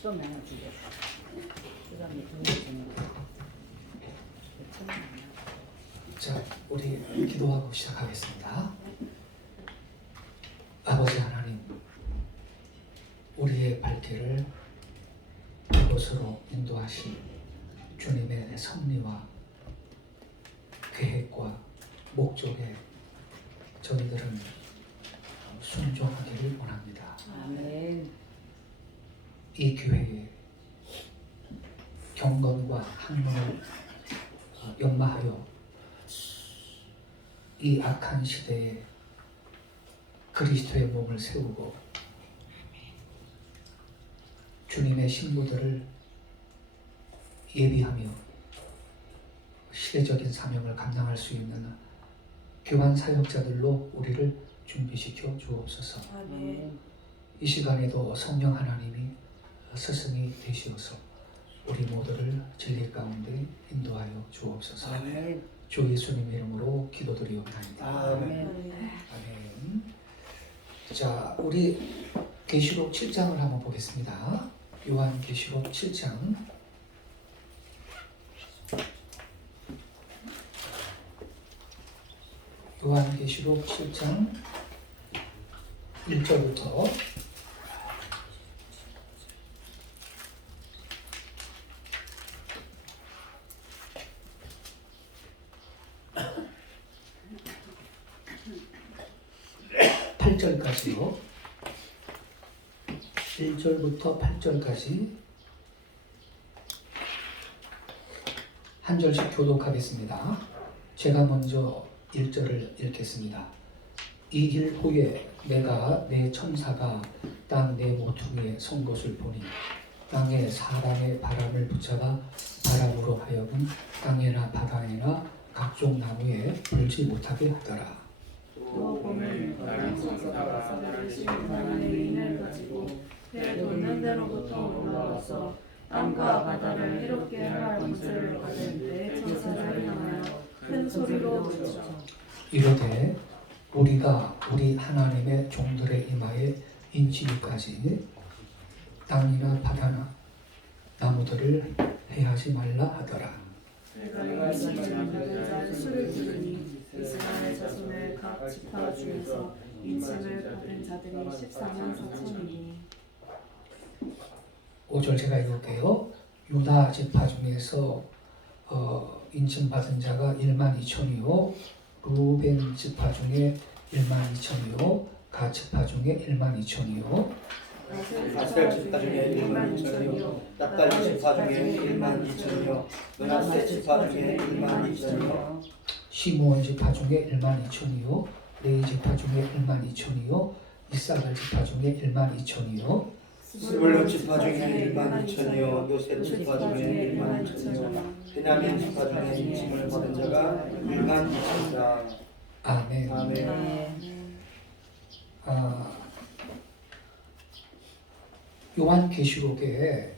처음에 하나 주고 그다음에 두개 주는 거. 자, 우리 기도하고 시작하겠습니다. 아버지 하나님, 우리의 발길을 그곳으로 인도하신 주님의 섭리와 계획과 목적에 저희들은 순종하기를 원합니다. 아멘. 이 교회에 경건과 학문을 연마하여 이 악한 시대에 그리스도의 몸을 세우고 주님의 신부들을 예비하며 시대적인 사명을 감당할 수 있는 교환 사역자들로 우리를 준비시켜 주옵소서. 아멘. 이 시간에도 성령 하나님이 스승이 되시어서 우리 모두를 진리 가운데 인도하여 주옵소서. 아멘. 주 예수님 이름으로 기도드리옵나이다. 아멘. 아멘. 자, 우리 계시록 7장을 한번 보겠습니다. 요한 계시록 7장. 요한 계시록 7장 1절부터 8절까지요. 1절부터 8절까지 한 절씩 교독하겠습니다. 제가 먼저 1절을 읽겠습니다. 이 일 후에 내가 내 천사가 땅 내 모퉁이에 선 것을 보니 땅에 사람의 바람을 붙잡아 바람으로 하여금 땅에나 바다에나 각종 나무에 불지 못하게 하더라. 또 보면 다른 천사가 나를 심판하는 의인을 가지고 내 놓는 데로부터 올라와서 땅과 바다를 해롭게 할 권세를 가진 내 천사를 향하여 큰 소리로 외쳐 이르되 우리가 우리 하나님의 종들의 이마에 인치기까지 땅이나 바다나 나무들을 해하지 말라 하더라. 내가 이스라엘 자손의 수를 두르니 이스라엘 자손의 각 지파 중에서 인침을 받은 자들이 14만 4천이니 5절 제가 읽을게요. 유다 지파 중에서 인침받은 자가 1만 2천이요 루벤 지파 중에 1만 2천이요 가 지파 중에 1만 2천이요 아셀 지파 중에 1만 2천이요 납달리 지파 중에 1만 2천이요 므낫세 지파 중에 1만 2천이요 시므온 지파 중에 1만 2천이요 레위 지파 중에 1만 2천이요 이사갈 지파 중에 1만 2천이요 스불론 지파 중에 1만 2천이요 요셉 지파 중에 1만 2천이요 베냐민 지파 중에 인침을 받은 자가 1만 2천이다. 아멘. 아멘. 요한 계시록에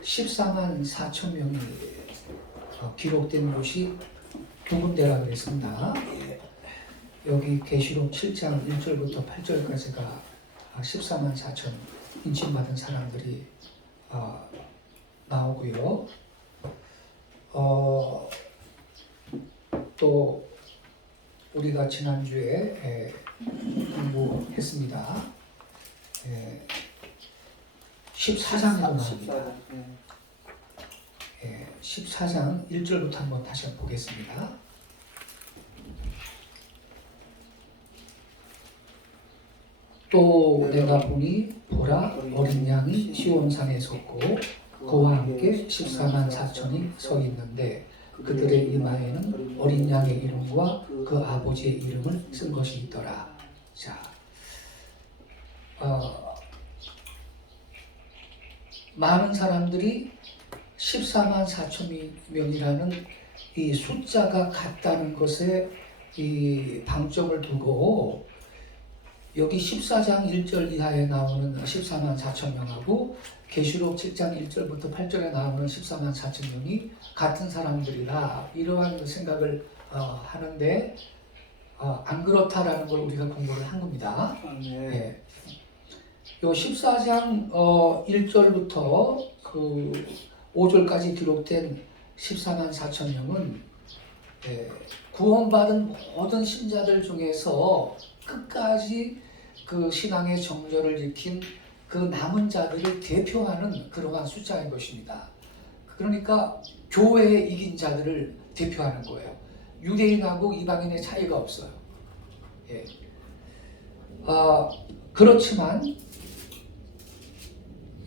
14만 4천 명이 기록된 곳이 두 군데라 그랬습니다. 여기 계시록 7장 1절부터 8절까지가 14만 4천 인침받은 사람들이 나오고요. 또 우리가 지난주에 공부했습니다. 14장에도 나옵니다. 14장 1절부터 한번 다시 한번 보겠습니다. 또 내가 보니 보라 어린 양이 시온산에 섰고 그와 함께 14만 4천이 서 있는데 그들의 이마에는 어린 양의 이름과 그 아버지의 이름을 쓴 것이 있더라. 자, 많은 사람들이 14만 4천 명이라는 이 숫자가 같다는 것에 이 방점을 두고 여기 14장 1절 이하에 나오는 14만 4천 명하고 계시록 7장 1절부터 8절에 나오는 14만 4천 명이 같은 사람들이라 이러한 생각을 하는데 안 그렇다라는 걸 우리가 공부를 한 겁니다. 네. 예. 요 14장 1절부터 그 5절까지 기록된 14만 4천 명은 구원받은 모든 신자들 중에서 끝까지 그 신앙의 정절을 지킨 그 남은 자들을 대표하는 그러한 숫자인 것입니다. 그러니까 교회에 이긴 자들을 대표하는 거예요. 유대인하고 이방인의 차이가 없어요. 예. 그렇지만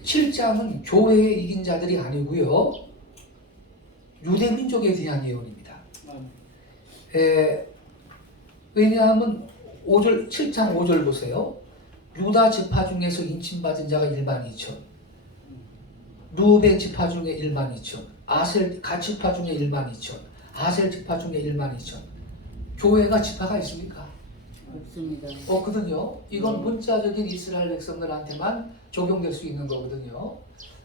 7장은 교회에 이긴 자들이 아니고요. 유대민족에 대한 예언입니다. 왜냐하면 7장 5절 보세요. 유다 지파 중에서 인침받은 자가 1만 2천, 루벤 지파 중에 1만 2천, 아셀 갓 지파 중에 1만 2천, 아셀 지파 중에 1만 2천. 교회가 지파가 있습니까? 없습니다. 없거든요. 이건 문자적인 이스라엘 백성들한테만 적용될 수 있는 거거든요.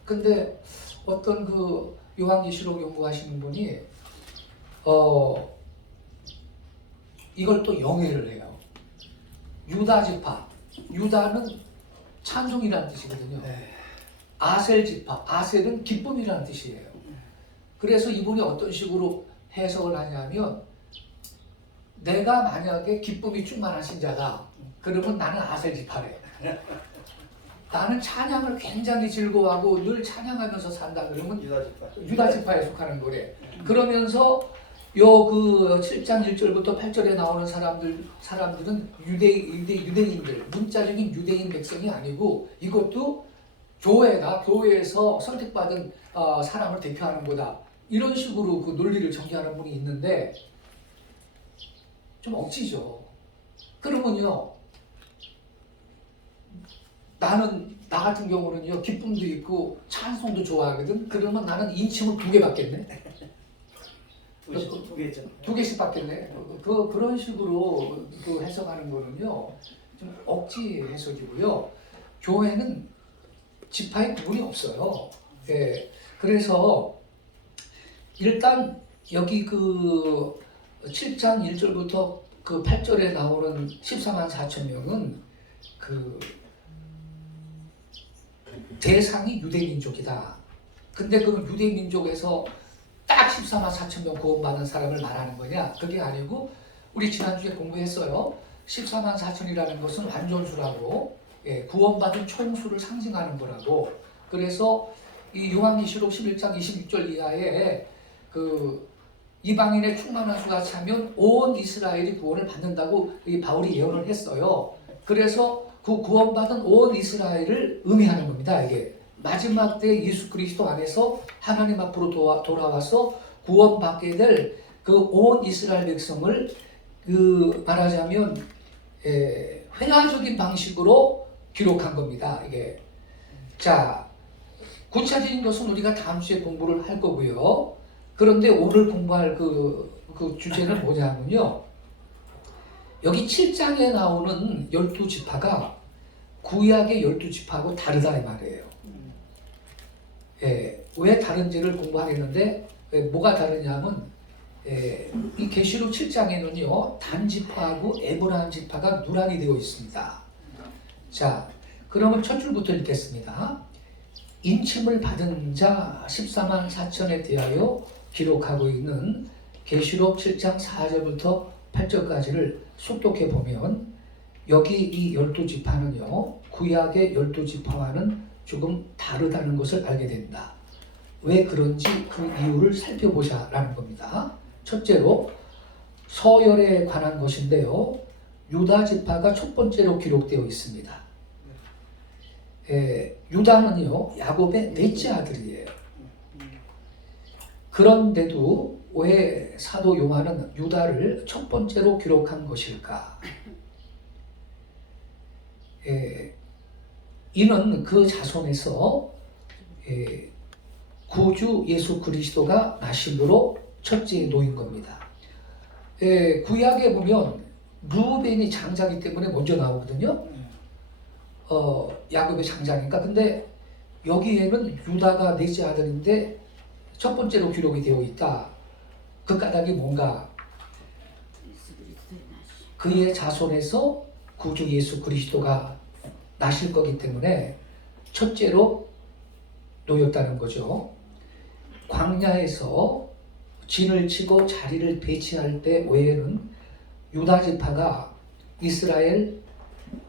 근데 어떤 그 요한계시록 연구하시는 분이 이걸 또 영해를 해요. 유다 지파, 유다는 찬송이라는 뜻이거든요. 아셀 지파, 아셀은 기쁨이라는 뜻이에요. 그래서 이분이 어떤 식으로 해석을 하냐면, 내가 만약에 기쁨이 충만하신 자다, 그러면 나는 아셀 지파래. 나는 찬양을 굉장히 즐거워하고 늘 찬양하면서 산다, 그러면 유다 지파에 속하는 거래. 그러면서 요 그 7장 1절부터 8절에 나오는 사람들은 유대인들, 문자적인 유대인 백성이 아니고, 이것도 교회에서 선택받은 사람을 대표하는 거다. 이런 식으로 그 논리를 전개하는 분이 있는데 좀 억지죠. 그러면요, 나 같은 경우는요, 기쁨도 있고 찬송도 좋아하거든. 그러면 나는 인침을 2개 받겠네. 2개죠. 2개씩 받겠네. 그런 식으로 그 해석하는 거는요, 좀 억지 해석이고요. 교회는 지파의 구분이 없어요. 예. 그래서 일단 여기 그 7장 1절부터 그 8절에 나오는 14만 4천 명은 그 대상이 유대민족이다. 근데 그 유대민족에서 딱 14만 4천 명 구원받은 사람을 말하는 거냐? 그게 아니고, 우리 지난주에 공부했어요. 14만 4천이라는 것은 완전수라고, 구원받은 총수를 상징하는 거라고. 그래서 이 요한계시록 11장 26절 이하에 그 이방인의 충만한 수가 차면 온 이스라엘이 구원을 받는다고 이 바울이 예언을 했어요. 그래서 그 구원받은 온 이스라엘을 의미하는 겁니다. 이게 마지막 때 예수 그리스도 안에서 하나님 앞으로 돌아와서 구원받게 될 그 온 이스라엘 백성을 그 말하자면 회화적인 방식으로 기록한 겁니다. 이게 자, 구체적인 것은 우리가 다음 주에 공부를 할 거고요. 그런데 오늘 공부할 그 주제는 뭐냐면요, 여기 7장에 나오는 12지파가 구약의 12지파하고 다르다 이 말이에요. 왜 다른지를 공부하겠는데, 뭐가 다르냐면 이 계시록 7장에는요 단지파하고 에브라임 지파가 누락이 되어 있습니다. 자, 그러면 첫 줄부터 읽겠습니다. 인침을 받은 자 14만 4천에 대하여 기록하고 있는 계시록 7장 4절부터 8절까지를 속독해 보면, 여기 이 12지파는요 구약의 12지파와는 조금 다르다는 것을 알게 된다. 왜 그런지 그 이유를 살펴보자라는 겁니다. 첫째로 서열에 관한 것인데요, 유다 지파가 첫 번째로 기록되어 있습니다. 유다는요 야곱의 넷째 아들이에요. 그런데도 왜 사도 요한은 유다를 첫 번째로 기록한 것일까? 이는 그 자손에서 구주 예수 그리스도가 나심으로 첫째에 놓인 겁니다. 구약에 보면 루벤이 장자이기 때문에 먼저 나오거든요. 야곱의 장자니까. 근데 여기에는 유다가 넷째 아들인데 첫 번째로 기록이 되어 있다. 그 까닭이 뭔가? 그의 자손에서 구주 예수 그리스도가 나실 거기 때문에 첫째로 놓였다는 거죠. 광야에서 진을 치고 자리를 배치할 때 외에는 유다 지파가 이스라엘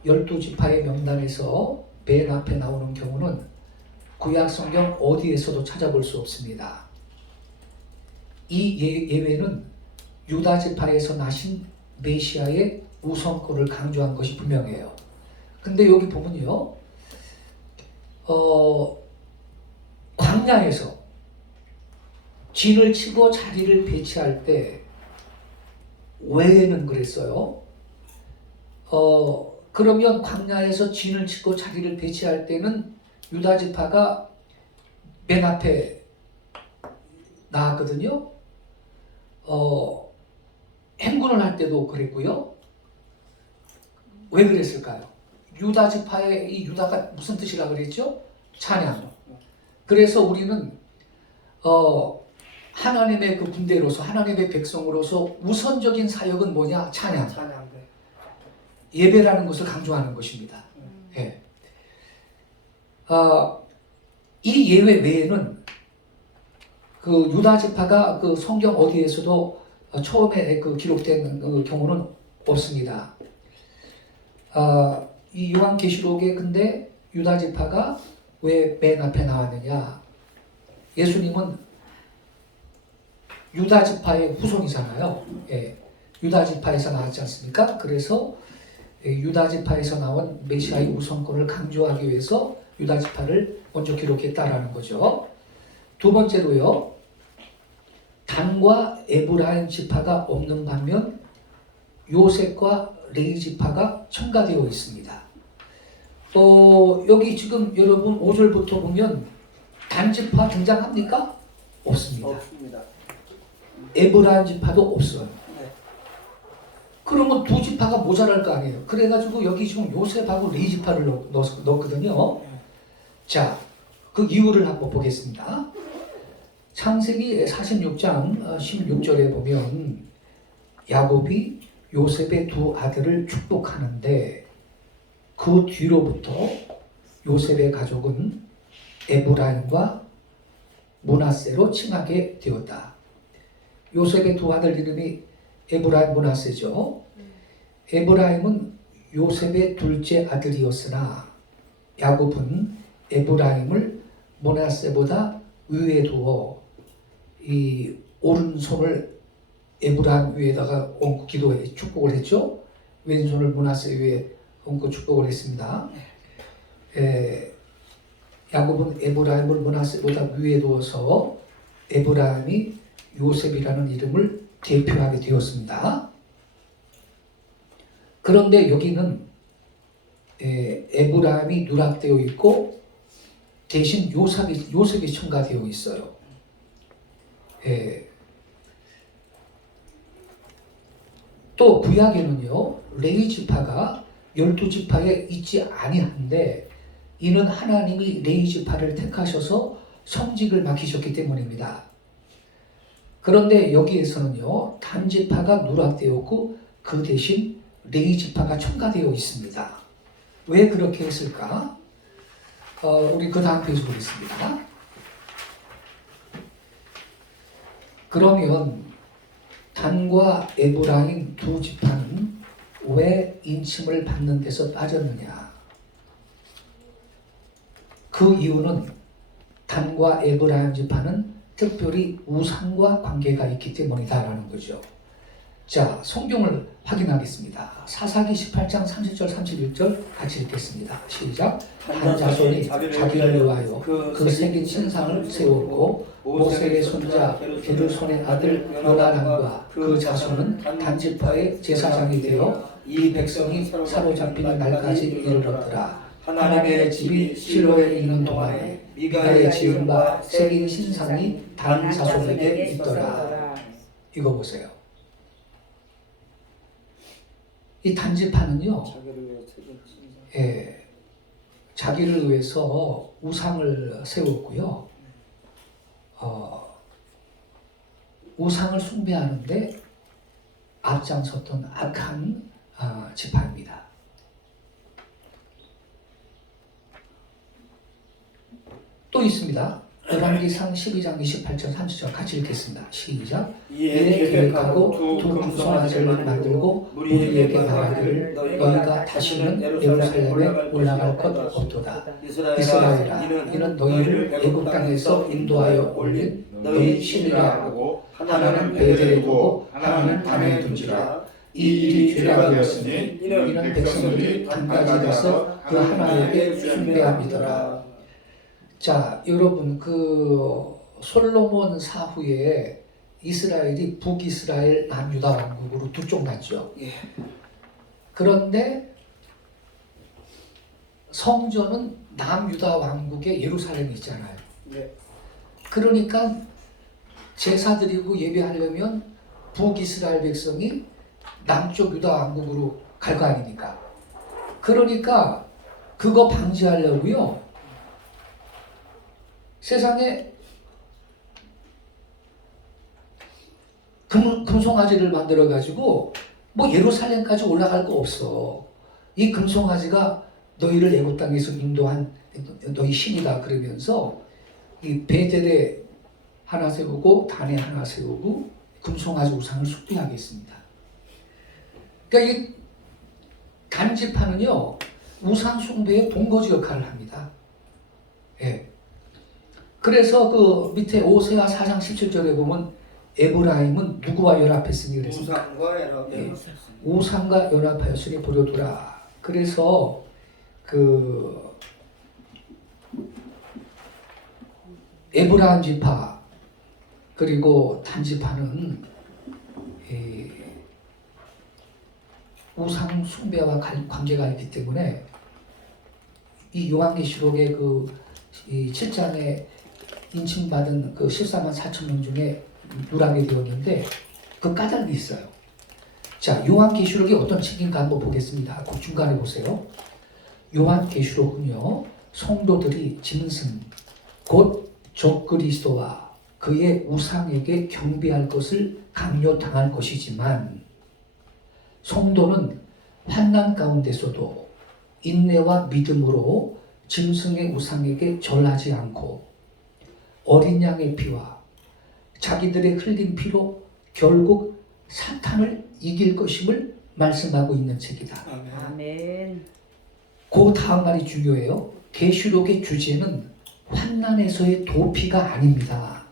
12지파의 명단에서 맨 앞에 나오는 경우는 구약 성경 어디에서도 찾아볼 수 없습니다. 이 예외는 유다 지파에서 나신 메시아의 우선권을 강조한 것이 분명해요. 근데 여기 보면요, 광야에서 진을 치고 자리를 배치할 때 외에는 그랬어요. 그러면 광야에서 진을 치고 자리를 배치할 때는 유다 지파가 맨 앞에 나왔거든요. 행군을 할 때도 그랬고요. 왜 그랬을까요? 유다 지파의 이 유다가 무슨 뜻이라 그랬죠? 찬양. 그래서 우리는 하나님의 그 군대로서 하나님의 백성으로서 우선적인 사역은 뭐냐? 찬양. 예배라는 것을 강조하는 것입니다. 예. 이 예외 외에는 그 유다 지파가 그 성경 어디에서도 처음에 그 기록된 그 경우는 없습니다. 이 요한계시록에 근데 유다 지파가 왜 맨 앞에 나왔느냐? 예수님은 유다 지파의 후손이잖아요. 예. 유다 지파에서 나왔지 않습니까? 그래서 유다 지파에서 나온 메시아의 우선권을 강조하기 위해서 유다 지파를 먼저 기록했다라는 거죠. 두 번째로요, 단과 에브라임 지파가 없는 반면 요셉과 레위 지파가 첨가되어 있습니다. 여기 지금 여러분 5절부터 보면 단 지파 등장합니까? 없습니다. 에브라임 지파도 없어요. 그러면 두 지파가 모자랄 거 아니에요. 그래가지고 여기 지금 요셉하고 레위 지파를 넣었거든요. 자, 그 이유를 한번 보겠습니다. 창세기 46장 16절에 보면 야곱이 요셉의 두 아들을 축복하는데 그 뒤로부터 요셉의 가족은 에브라임과 므낫세로 칭하게 되었다. 요셉의 두 아들 이름이 에브라임, 므낫세죠. 에브라임은 요셉의 둘째 아들이었으나 야곱은 에브라임을 므낫세보다 위에 두어 이 오른손을 에브라임 위에다가 얹고 기도해 축복을 했죠. 왼손을 므낫세 위에 얹고 축복을 했습니다. 야곱은 에브라임을 므낫세보다 위에 두어서 에브라임이 요셉이라는 이름을 대표하게 되었습니다. 그런데 여기는 에브라임이 누락되어 있고 대신 요셉이 첨가되어 있어요. 또 구약에는요, 레위 지파가 12지파에 있지 아니한데 이는 하나님이 레위 지파를 택하셔서 성직을 맡기셨기 때문입니다. 그런데 여기에서는요, 단 지파가 누락되었고 그 대신 레위 지파가 첨가되어 있습니다. 왜 그렇게 했을까? 우리 그 다음 페이지 보겠습니다. 그러면 단과 에브라임 두 지파는 왜 인침을 받는 데서 빠졌느냐? 그 이유는 단과 에브라임 지파는 특별히 우상과 관계가 있기 때문이다라는 거죠. 자, 성경을 확인하겠습니다. 사사기 18장 30절 31절 같이 읽겠습니다. 시작. 한 자손이 자기를 위하여 그 새긴 신상을 세웠고 모세의 손자 게르손의 아들 요나단과 그 자손은 단 지파의 제사장이 되어 이 백성이 사로잡히는 날까지 이르렀더라. 하나님의 집이 실로에 있는 동안에 미가의 지은 바 새긴 신상이 단 자손에게 있더라. 이거 보세요. 이 단지파는요, 자기를 위해서 우상을 세웠고요, 우상을 숭배하는데 앞장섰던 악한 지파입니다. 또 있습니다. 열왕기상 12장 28절 30절 같이 읽겠습니다. 시작. 이에 계획하고 두 금송아지를 만들고 우리에게 말하기를 너희가 다시는 예루살렘에 올라갈 것 없도다. 이스라엘아, 이는 너희를 애굽 땅에서 인도하여 올린 너희 신이라 하고 하나는 베델에 두고 하나는 단에 둔지라. 이 일이 죄가 되었으니 이는 백성들이 단까지 가서 그 하나님께 숭배함이더라. 자, 여러분 솔로몬 사후에 이스라엘이 북이스라엘, 남유다 왕국으로 두 쪽 났죠. 예. 그런데 성전은 남유다 왕국의 예루살렘에 있잖아요. 네. 그러니까 제사 드리고 예배하려면 북이스라엘 백성이 남쪽 유다 왕국으로 갈 거 아닙니까? 그러니까 그거 방지하려고요. 세상에 금송아지를 만들어 가지고 뭐 예루살렘까지 올라갈 거 없어. 이 금송아지가 너희를 애굽 땅에서 인도한 너희 신이다 그러면서 이 베델에 하나 세우고 단에 하나 세우고 금송아지 우상을 숭배하겠습니다. 그러니까 이 단지파는요 우상 숭배의 본거지 역할을 합니다. 예. 그래서 그 밑에 오세아 4장 17절에 보면 에브라임은 누구와 연합했으니 그랬습니다. 우상과 연합. 예. 우상과 연합하였으니 보려두라. 그래서 에브라임 지파 그리고 단지파는 우상 숭배와 관계가 있기 때문에 이 요한계시록의 이 7장에 인칭받은 14만 4천 명 중에 누락이 되었는데 그 까닭이 있어요. 자, 요한계시록이 어떤 책인가 한번 보겠습니다. 그 중간에 보세요. 요한계시록은요 성도들이 짐승 곧 적그리스도와 그의 우상에게 경배할 것을 강요당할 것이지만 성도는 환난 가운데서도 인내와 믿음으로 짐승의 우상에게 절하지 않고 어린 양의 피와 자기들의 흘린 피로 결국 사탄을 이길 것임을 말씀하고 있는 책이다. 아멘. 그 다음 말이 중요해요. 계시록의 주제는 환난에서의 도피가 아닙니다.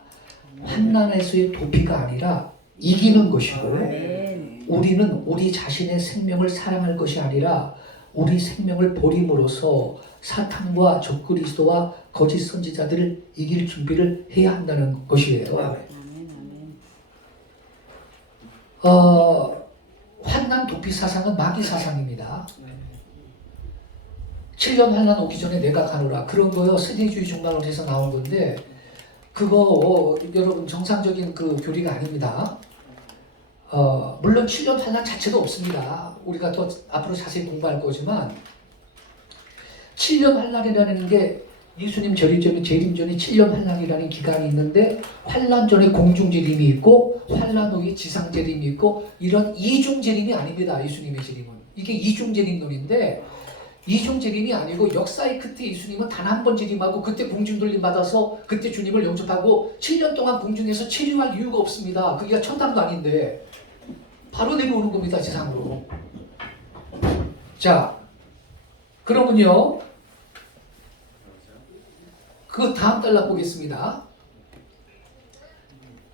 환난에서의 도피가 아니라 이기는 것이고 아멘. 우리는 우리 자신의 생명을 사랑할 것이 아니라 우리 생명을 버림으로써 사탄과 적그리스도와 거짓 선지자들을 이길 준비를 해야 한다는 것이에요. 아멘. 아멘. 환난 도피 사상은 마귀 사상입니다. 7년 환난 오기 전에 내가 가노라 그런 거요. 세대주의 종말론에서 나온 건데 그거 여러분 정상적인 교리가 아닙니다. 물론 7년 환난 자체도 없습니다. 우리가 더 앞으로 자세히 공부할 거지만 7년 환난이라는 게 예수님 재림전이 7년 환난이라는 기간이 있는데 환난 전에 공중재림이 있고 환난 후에 지상재림이 있고 이런 이중재림이 아닙니다. 예수님의 재림은. 이게 이중재림론인데 이중재림이 아니고 역사의 끝에 예수님은 단 한 번 재림하고 그때 공중돌림 받아서 그때 주님을 영접하고 7년 동안 공중에서 체류할 이유가 없습니다. 그게 천당도 아닌데 바로 내려오는 겁니다. 지상으로. 자, 그러면요 그 다음 단락 보겠습니다.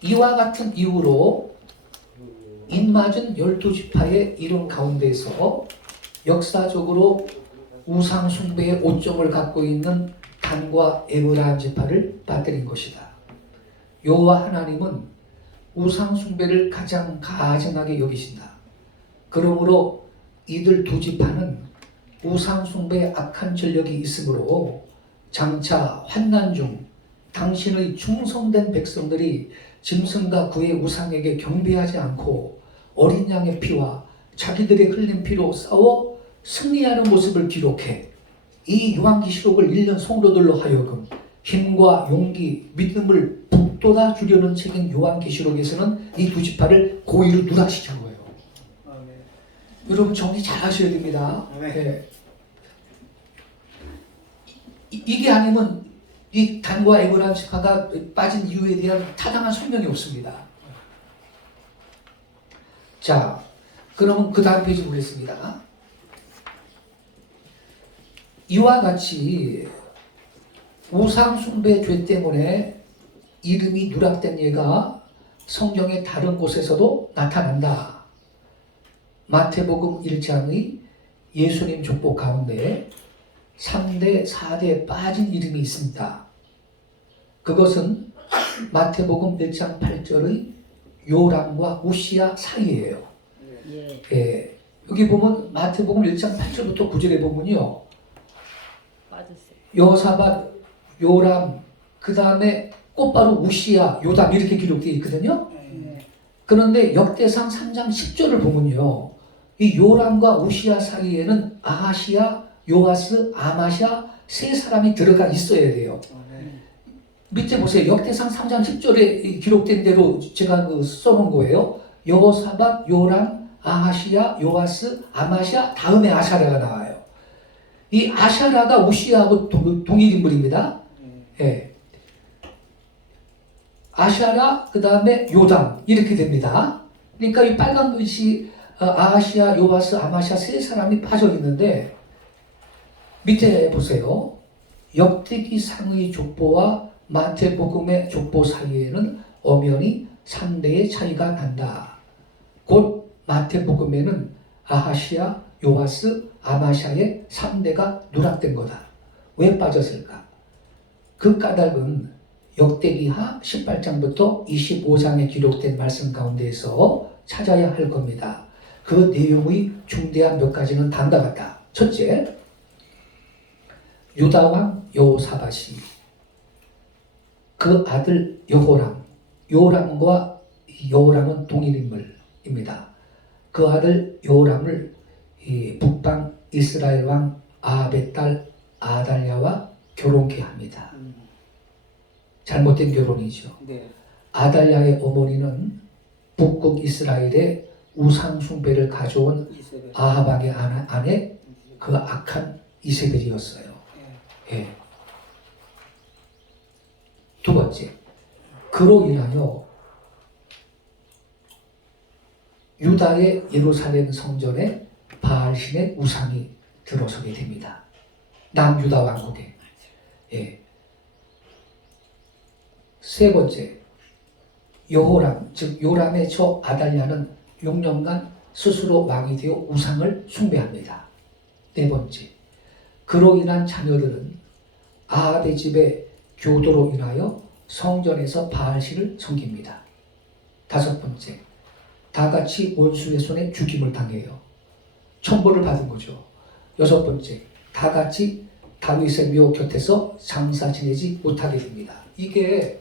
이와 같은 이유로 인맞은 12지파의 이름 가운데서 역사적으로 우상 숭배의 오점을 갖고 있는 단과 에브라임 지파를 빠뜨린 것이다. 여호와 하나님은 우상 숭배를 가장 가증하게 여기신다. 그러므로 이들 두 지파는 우상 숭배의 악한 전력이 있으므로 장차 환난 중 당신의 충성된 백성들이 짐승과 그의 우상에게 경배하지 않고 어린 양의 피와 자기들의 흘린 피로 싸워 승리하는 모습을 기록해 이 요한계시록을 읽는 성도들로 하여금 힘과 용기, 믿음을 북돋아 주려는 책인 요한계시록에서는 이 두 지파를 고의로 누락시킨 거예요. 여러분 정리 잘 하셔야 됩니다. 네. 예. 이게 아니면 이 단과 에브라임스가가 빠진 이유에 대한 타당한 설명이 없습니다. 자, 그러면 그 다음 페이지 보겠습니다. 이와 같이 우상 숭배 죄 때문에 이름이 누락된 예가 성경의 다른 곳에서도 나타난다. 마태복음 1장의 예수님 족보 가운데 3대, 4대 빠진 이름이 있습니다. 그것은 마태복음 1장 8절의 요람과 우시야 사이예요. 예. 예, 여기 보면 마태복음 1장 8절부터 9절에 보면요. 빠졌어요. 여호사밧, 요람, 그 다음에 곧바로 우시야, 요담 이렇게 기록되어 있거든요. 네. 그런데 역대상 3장 10절을 보면요. 이 요람과 우시야 사이에는 아하시야, 요아스, 아마샤 세 사람이 들어가 있어야 돼요. 밑에 보세요. 역대상 3장 10절에 기록된 대로 제가 써놓은 거예요. 여호사밧, 요람, 아하시야, 요아스, 아마샤 다음에 아샤라가 나와요. 이 아샤라가 우시야하고 동일 인물입니다. 예. 아샤라 그 다음에 요담 이렇게 됩니다. 그러니까 이 빨간 글씨 아하시야, 요아스, 아마샤 세 사람이 빠져 있는데 밑에 보세요. 역대기상의 족보와 마태복음의 족보 사이에는 엄연히 3대의 차이가 난다. 곧 마태복음에는 아하시야, 요아스, 아마샤의 3대가 누락된 거다. 왜 빠졌을까? 그 까닭은 역대기하 18장부터 25장에 기록된 말씀 가운데에서 찾아야 할 겁니다. 그 내용의 중대한 몇 가지는 다음과 같다. 첫째, 유다왕 여호사밧이 그 아들 여호람, 요람과 여호람은 동일인물입니다. 그 아들 여호람을 북방 이스라엘 왕 아합의 딸 아달랴와 결혼케 합니다. 잘못된 결혼이죠. 네. 아달랴의 어머니는 북극 이스라엘의 우상 숭배를 가져온 이세벨. 아합왕의 아내 그 악한 이세벨이었어요. 예. 두 번째, 그로 인하여 유다의 예루살렘 성전에 바알신의 우상이 들어서게 됩니다. 남유다 왕국에. 예. 세 번째, 여호람, 즉 요람의 저 아달랴는 6년간 스스로 왕이 되어 우상을 숭배합니다. 네 번째, 그로 인한 자녀들은 아합의 집의 교도로 인하여 성전에서 바알신을 섬깁니다. 다섯 번째, 다 같이 원수의 손에 죽임을 당해요. 천벌을 받은 거죠. 여섯 번째, 다 같이 다윗의 묘 곁에서 장사 지내지 못하게 됩니다. 이게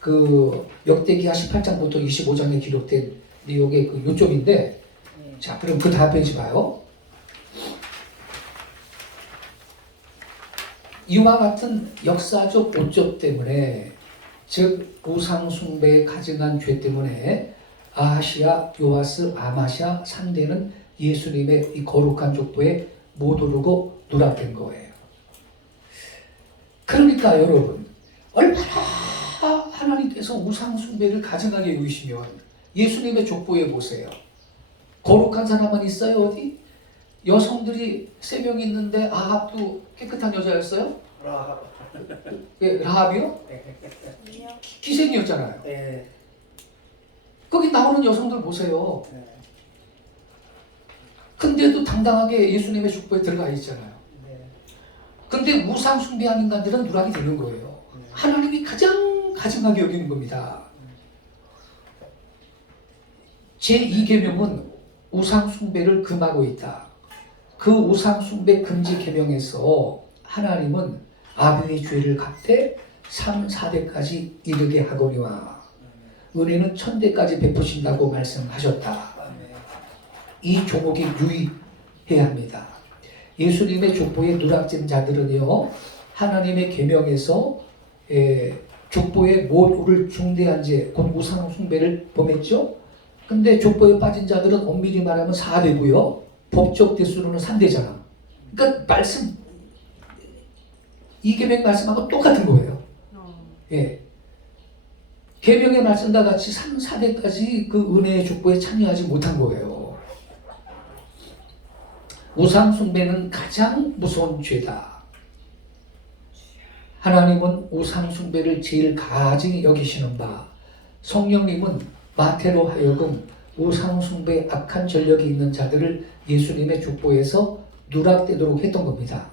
그 역대기하 18장부터 25장에 기록된 내용의 그 요점인데, 자, 그럼 그 다음 페이지 봐요. 이와 같은 역사적 오점 때문에, 즉 우상 숭배에 가증한 죄 때문에 아하시야, 요아스, 아마샤 3대는 예수님의 이 거룩한 족보에 못 오르고 누락된 거예요. 그러니까 여러분, 얼마나 하나님께서 우상 숭배를 가증하게 여기시면 예수님의 족보에 보세요. 거룩한 사람만 있어요 어디? 여성들이 3명 있는데 아합도 깨끗한 여자였어요? 라합. 예, 라합이요? 기생이었잖아요. 네. 거기 나오는 여성들 보세요. 네. 근데도 당당하게 예수님의 족보에 들어가 있잖아요. 네. 근데 우상 숭배한 인간들은 누락이 되는 거예요. 하나님이 가장 가증하게 여기는 겁니다. 제2계명은 우상 숭배를 금하고 있다. 그 우상 숭배 금지 계명에서 하나님은 아비의 죄를 갚되 3, 4대까지 이르게 하거니와 은혜는 1000대까지 베푸신다고 말씀하셨다. 이 조목이 유의해야 합니다. 예수님의 족보에 누락진 자들은요, 하나님의 계명에서 족보에 못 오를 중대한 죄, 곧 우상 숭배를 범했죠. 근데 족보에 빠진 자들은 엄밀히 말하면 4대고요. 법적 대수로는 3대잖아. 그러니까 말씀 이계명 말씀하고 똑같은 거예요. 예. 계명의 말씀과 같이 3, 4대까지 그 은혜의 족보에 참여하지 못한 거예요. 우상 숭배는 가장 무서운 죄다. 하나님은 우상 숭배를 제일 가증히 여기시는 바, 성령님은 마태로 하여금 우상 숭배 악한 전력이 있는 자들을 예수님의 족보에서 누락되도록 했던 겁니다.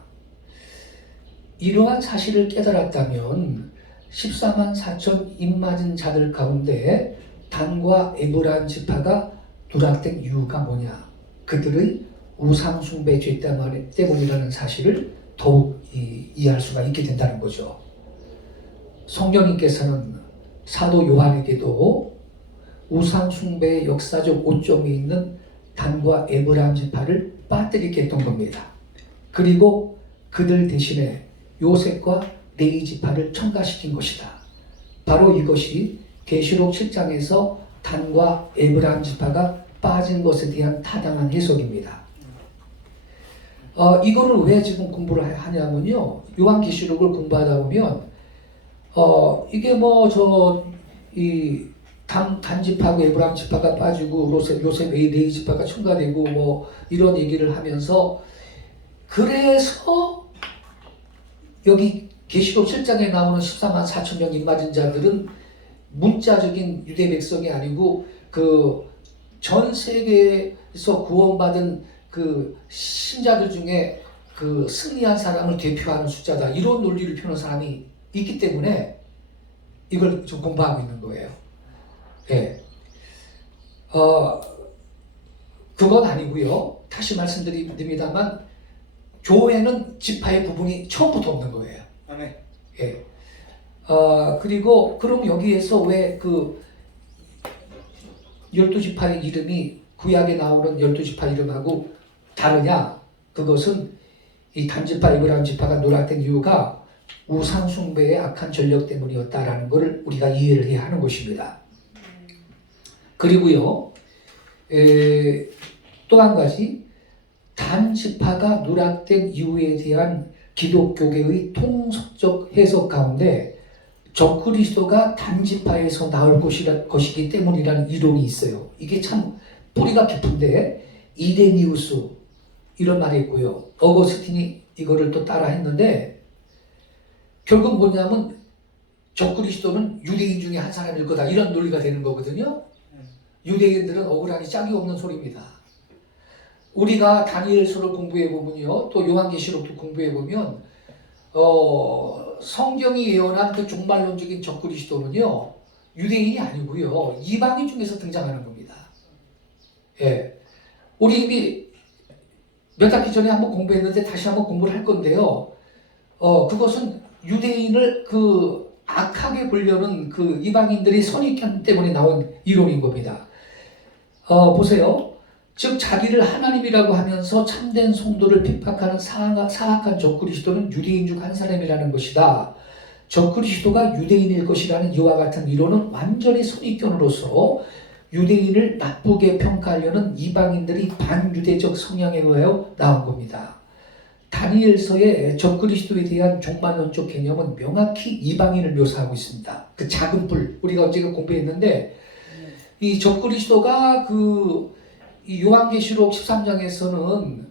이러한 사실을 깨달았다면 14만 4천 입맞은 자들 가운데 단과 에브라임 지파가 누락된 이유가 뭐냐? 그들의 우상 숭배 죄 때문이라는 사실을 더욱 이해할 수가 있게 된다는 거죠. 성령님께서는 사도 요한에게도 우상 숭배의 역사적 오점이 있는 단과 에브라임 지파를 빠뜨리게 했던 겁니다. 그리고 그들 대신에 요셉과 레위 지파를 첨가시킨 것이다. 바로 이것이 계시록 7장에서 단과 에브라임 지파가 빠진 것에 대한 타당한 해석입니다. 이거를 왜 지금 공부를 하냐면요. 요한계시록을 공부하다 보면 이게 단 지파하고 에브라임 지파가 빠지고 요셉 레위 지파가 첨가되고 뭐 이런 얘기를 하면서 그래서 여기 계시록 7장에 나오는 14만 4천 명 입맞은 자들은 문자적인 유대 백성이 아니고 그 전 세계에서 구원받은 그 신자들 중에 그 승리한 사람을 대표하는 숫자다. 이런 논리를 펴는 사람이 있기 때문에 이걸 좀 공부하고 있는 거예요. 예. 그건 아니고요. 다시 말씀드립니다만 교회는 지파의 부분이 처음부터 없는 거예요. 아멘. 예. 그리고 그럼 여기에서 왜 그 12지파의 이름이 구약에 나오는 12지파 이름하고 다르냐? 그것은 이 단지파 에브라임 지파가 누락된 이유가 우상 숭배의 악한 전력 때문이었다라는 것을 우리가 이해를 해야 하는 것입니다. 그리고요. 또 한 가지 단지파가 누락된 이유에 대한 기독교계의 통속적 해석 가운데 적그리스도가 단지파에서 나올 것이기 때문이라는 이론이 있어요. 이게 참 뿌리가 깊은데 이레니우스 이런 말이 있고요. 어거스틴이 이거를 또 따라 했는데 결국 뭐냐면 적그리스도는 유대인 중에 한 사람일 거다 이런 논리가 되는 거거든요. 유대인들은 억울하니 짝이 없는 소리입니다. 우리가 다니엘서를 공부해보면요. 또 요한계시록도 공부해보면 성경이 예언한 그 종말론적인 적그리스도는요. 유대인이 아니고요. 이방인 중에서 등장하는 겁니다. 예. 우리 이미 몇 학기 전에 한번 공부했는데 다시 한번 공부를 할 건데요. 그것은 유대인을 그 악하게 보려는 그 이방인들이 선입견 때문에 나온 이론인 겁니다. 보세요. 즉 자기를 하나님이라고 하면서 참된 성도를 핍박하는 사악한 적그리스도는 유대인 중 한 사람이라는 것이다. 적그리스도가 유대인일 것이라는 이와 같은 이론은 완전히 선입견으로서 유대인을 나쁘게 평가하려는 이방인들이 반유대적 성향에 의하여 나온 겁니다. 다니엘서의 적그리스도에 대한 종말론적 개념은 명확히 이방인을 묘사하고 있습니다. 그 작은 뿔 우리가 어제가 공부했는데 이 적그리스도가 이 요한계시록 13장에서는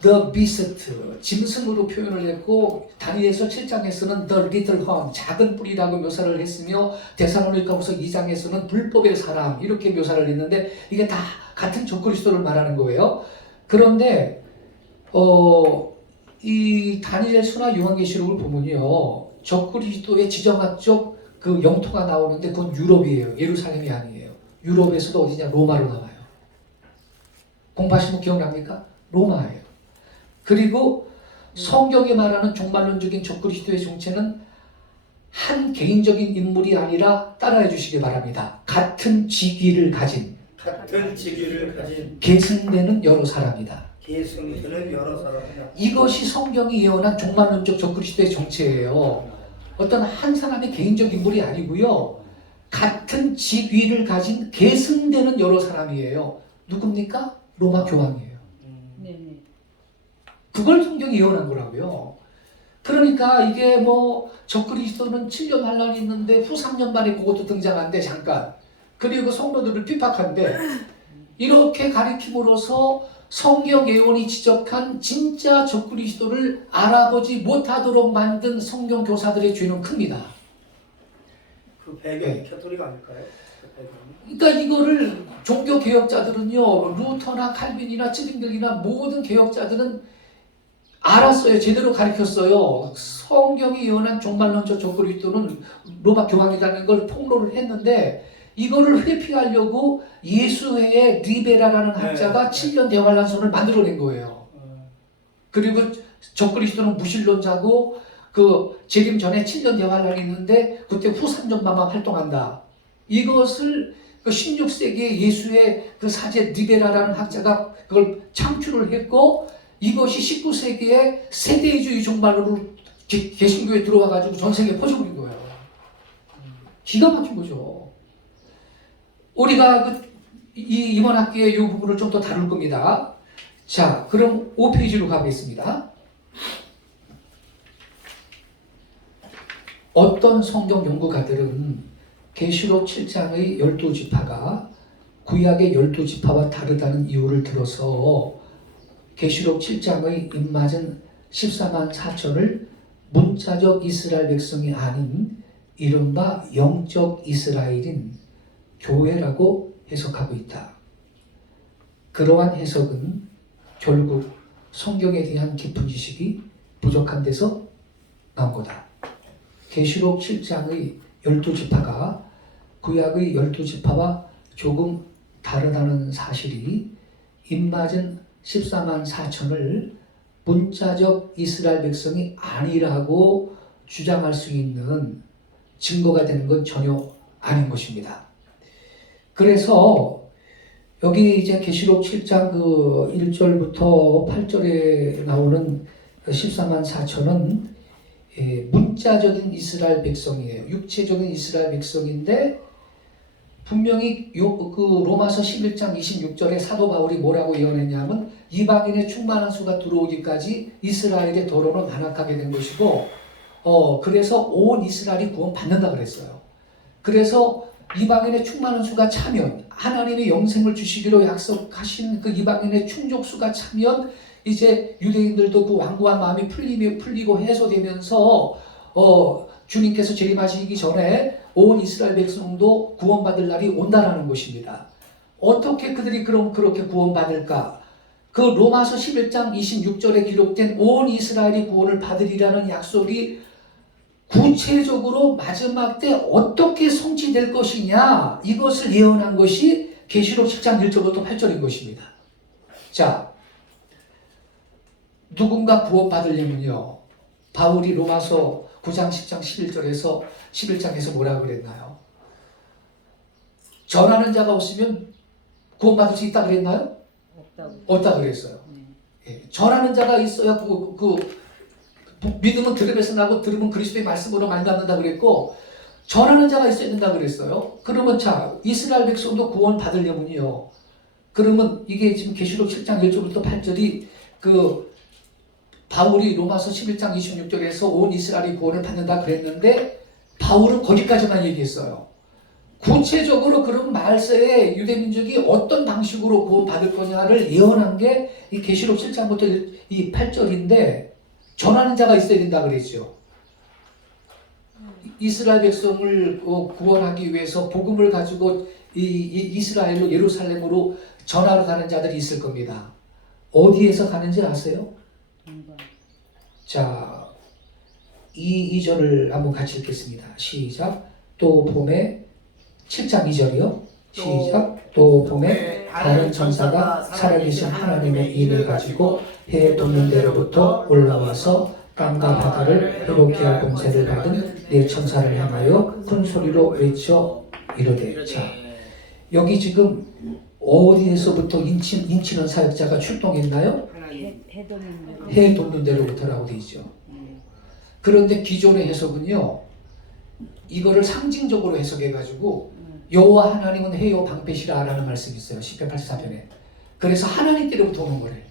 the beast 짐승으로 표현을 했고 다니엘서 7장에서는 the little horn 작은 뿔이라고 묘사를 했으며 데살로니가후서 2장에서는 불법의 사람 이렇게 묘사를 했는데 이게 다 같은 적그리스도를 말하는 거예요. 그런데 이 다니엘서나 요한계시록을 보면요 적그리스도의 지정학적 그 영토가 나오는데 그건 유럽이에요. 예루살렘이 아니에요. 유럽에서도 어디냐 로마로 나와요. 공부하시면 기억납니까? 로마예요. 그리고 성경이 말하는 종말론적인 적그리스도의 정체는 한 개인적인 인물이 아니라 따라해 주시기 바랍니다. 같은 직위를 가진 계승되는 여러 사람이다. 계승되는 여러 사람이다. 이것이 성경이 예언한 종말론적 적그리스도의 정체예요. 어떤 한 사람의 개인적 인물이 아니고요. 같은 직위를 가진 계승되는 여러 사람이에요. 누굽니까? 로마 교황이에요. 그걸 성경이 예언한 거라고요. 그러니까 이게 뭐 적그리스도는 7년 환란이 있는데 후 3년 만에 그것도 등장한대 잠깐. 그리고 성도들을 핍박한대. 이렇게 가리킴으로써 성경 예언이 지적한 진짜 적그리스도를 알아보지 못하도록 만든 성경 교사들의 죄는 큽니다. 그 배경이 캐톨릭 아닐까요? 그 배경이? 그러니까 이거를 종교 개혁자들은요, 루터나 칼빈이나 찌딩들이나 모든 개혁자들은 알았어요. 제대로 가르쳤어요. 성경이 예언한 종말론적 적그리스도는 로마 교황이라는 걸 폭로를 했는데 이거를 회피하려고 예수회의 리베라라는 학자가 7년 대환란선을 만들어낸 거예요. 그리고 적그리스도는 무신론자고 그 재림 전에 7년 대환란이 있는데 그때 후 3년만만 활동한다. 이것을 그 16세기에 예수의 그 사제 리베라라는 학자가 그걸 창출을 했고 이것이 19세기에 세대주의 종말론으로 개신교에 들어와가지고 전 세계에 퍼져버린 거예요. 기가 막힌 거죠. 우리가 이번 학기에 이 부분을 좀 더 다룰 겁니다. 자, 그럼 5페이지로 가겠습니다. 어떤 성경 연구가들은 계시록 7장의 12지파가 구약의 12지파와 다르다는 이유를 들어서 계시록 7장의 입맞은 14만 4천을 문자적 이스라엘 백성이 아닌 이른바 영적 이스라엘인 교회라고 해석하고 있다. 그러한 해석은 결국 성경에 대한 깊은 지식이 부족한 데서 나온 거다. 계시록 7장의 12지파가 구약의 12지파와 조금 다르다는 사실이 입맞은 14만 4천을 문자적 이스라엘 백성이 아니라고 주장할 수 있는 증거가 되는 건 전혀 아닌 것입니다. 그래서 여기 이제 계시록 7장 그 1절부터 8절에 나오는 14만 4천은 문자적인 이스라엘 백성이에요. 육체적인 이스라엘 백성인데 분명히 그 로마서 11장 26절에 사도 바울이 뭐라고 예언했냐면 이방인의 충만한 수가 들어오기까지 이스라엘의 도로는 완악하게 된 것이고 그래서 온 이스라엘이 구원받는다 그랬어요. 그래서 이방인의 충만한 수가 차면 하나님의 영생을 주시기로 약속하신 그 이방인의 충족수가 차면 이제 유대인들도 그 완고한 마음이 풀리고 해소되면서 주님께서 재림하시기 전에 온 이스라엘 백성도 구원받을 날이 온다라는 것입니다. 어떻게 그들이 그럼 그렇게 구원받을까? 그 로마서 11장 26절에 기록된 온 이스라엘이 구원을 받으리라는 약속이 구체적으로 마지막 때 어떻게 성취될 것이냐, 이것을 예언한 것이 계시록 10장 1절부터 8절인 것입니다. 자, 누군가 구원받으려면요, 바울이 로마서 9장 10장 11절에서 11장에서 뭐라고 그랬나요? 전하는 자가 없으면 구원받을 수 있다 그랬나요? 없다 그랬어요. 예, 전하는 자가 있어야 믿음은 들음에서 나고 들음은 그리스도의 말씀으로 말미암는다 그랬고 전하는 자가 있어야 된다 그랬어요. 그러면 자, 이스라엘 백성도 구원 받으려면요, 그러면 이게 지금 계시록 7장 1절부터 8절이 그 바울이 로마서 11장 26절에서 온 이스라엘이 구원을 받는다 그랬는데 바울은 거기까지만 얘기했어요. 구체적으로 그런 말세에 유대민족이 어떤 방식으로 구원받을 거냐를 예언한 게 이 계시록 7장부터 이 8절인데 전하는 자가 있어야 된다 그랬죠. 이스라엘 백성을 구원하기 위해서 복음을 가지고 이스라엘로 예루살렘으로 전하러 가는 자들이 있을 겁니다. 어디에서 가는지 아세요? 자, 이 2절을 한번 같이 읽겠습니다. 시작. 또 봄에 7장 2절이요. 시작. 또 봄에 다른 천사가 살아계신 하나님의 일을 가지고 해 돋는 데로부터 올라와서 땅과 바다를 해롭게 할 권세를 받은 네 천사를 향하여 큰 소리로 외쳐 이르되. 자, 여기 지금 어디에서부터 인치는 사역자가 출동했나요? 해 돋는 데로부터라고 되어 있죠. 그런데 기존의 해석은요, 이거를 상징적으로 해석해가지고 여호와 하나님은 해요 방패시라 라는 말씀이 있어요. 시편 84편에. 그래서 하나님께로부터 오는 거래.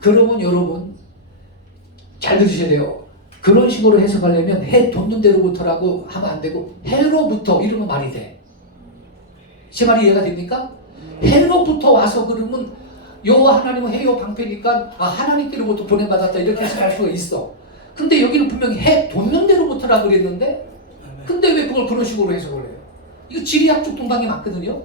그러면 여러분, 잘 들으셔야 돼요. 그런 식으로 해석하려면 해 돋는 데로부터라고 하면 안 되고 해로부터 이러면 말이 돼. 제 말이 이해가 됩니까? 해로부터 와서 그러면 여호와 하나님은 해요 방패니까 하나님께로부터 보내받았다 이렇게 해석할 수가 있어. 근데 여기는 분명히 해 돋는 데로부터라고 그랬는데 근데 왜 그걸 그런 식으로 해석을 해요? 이거 지리학적 동방이 맞거든요.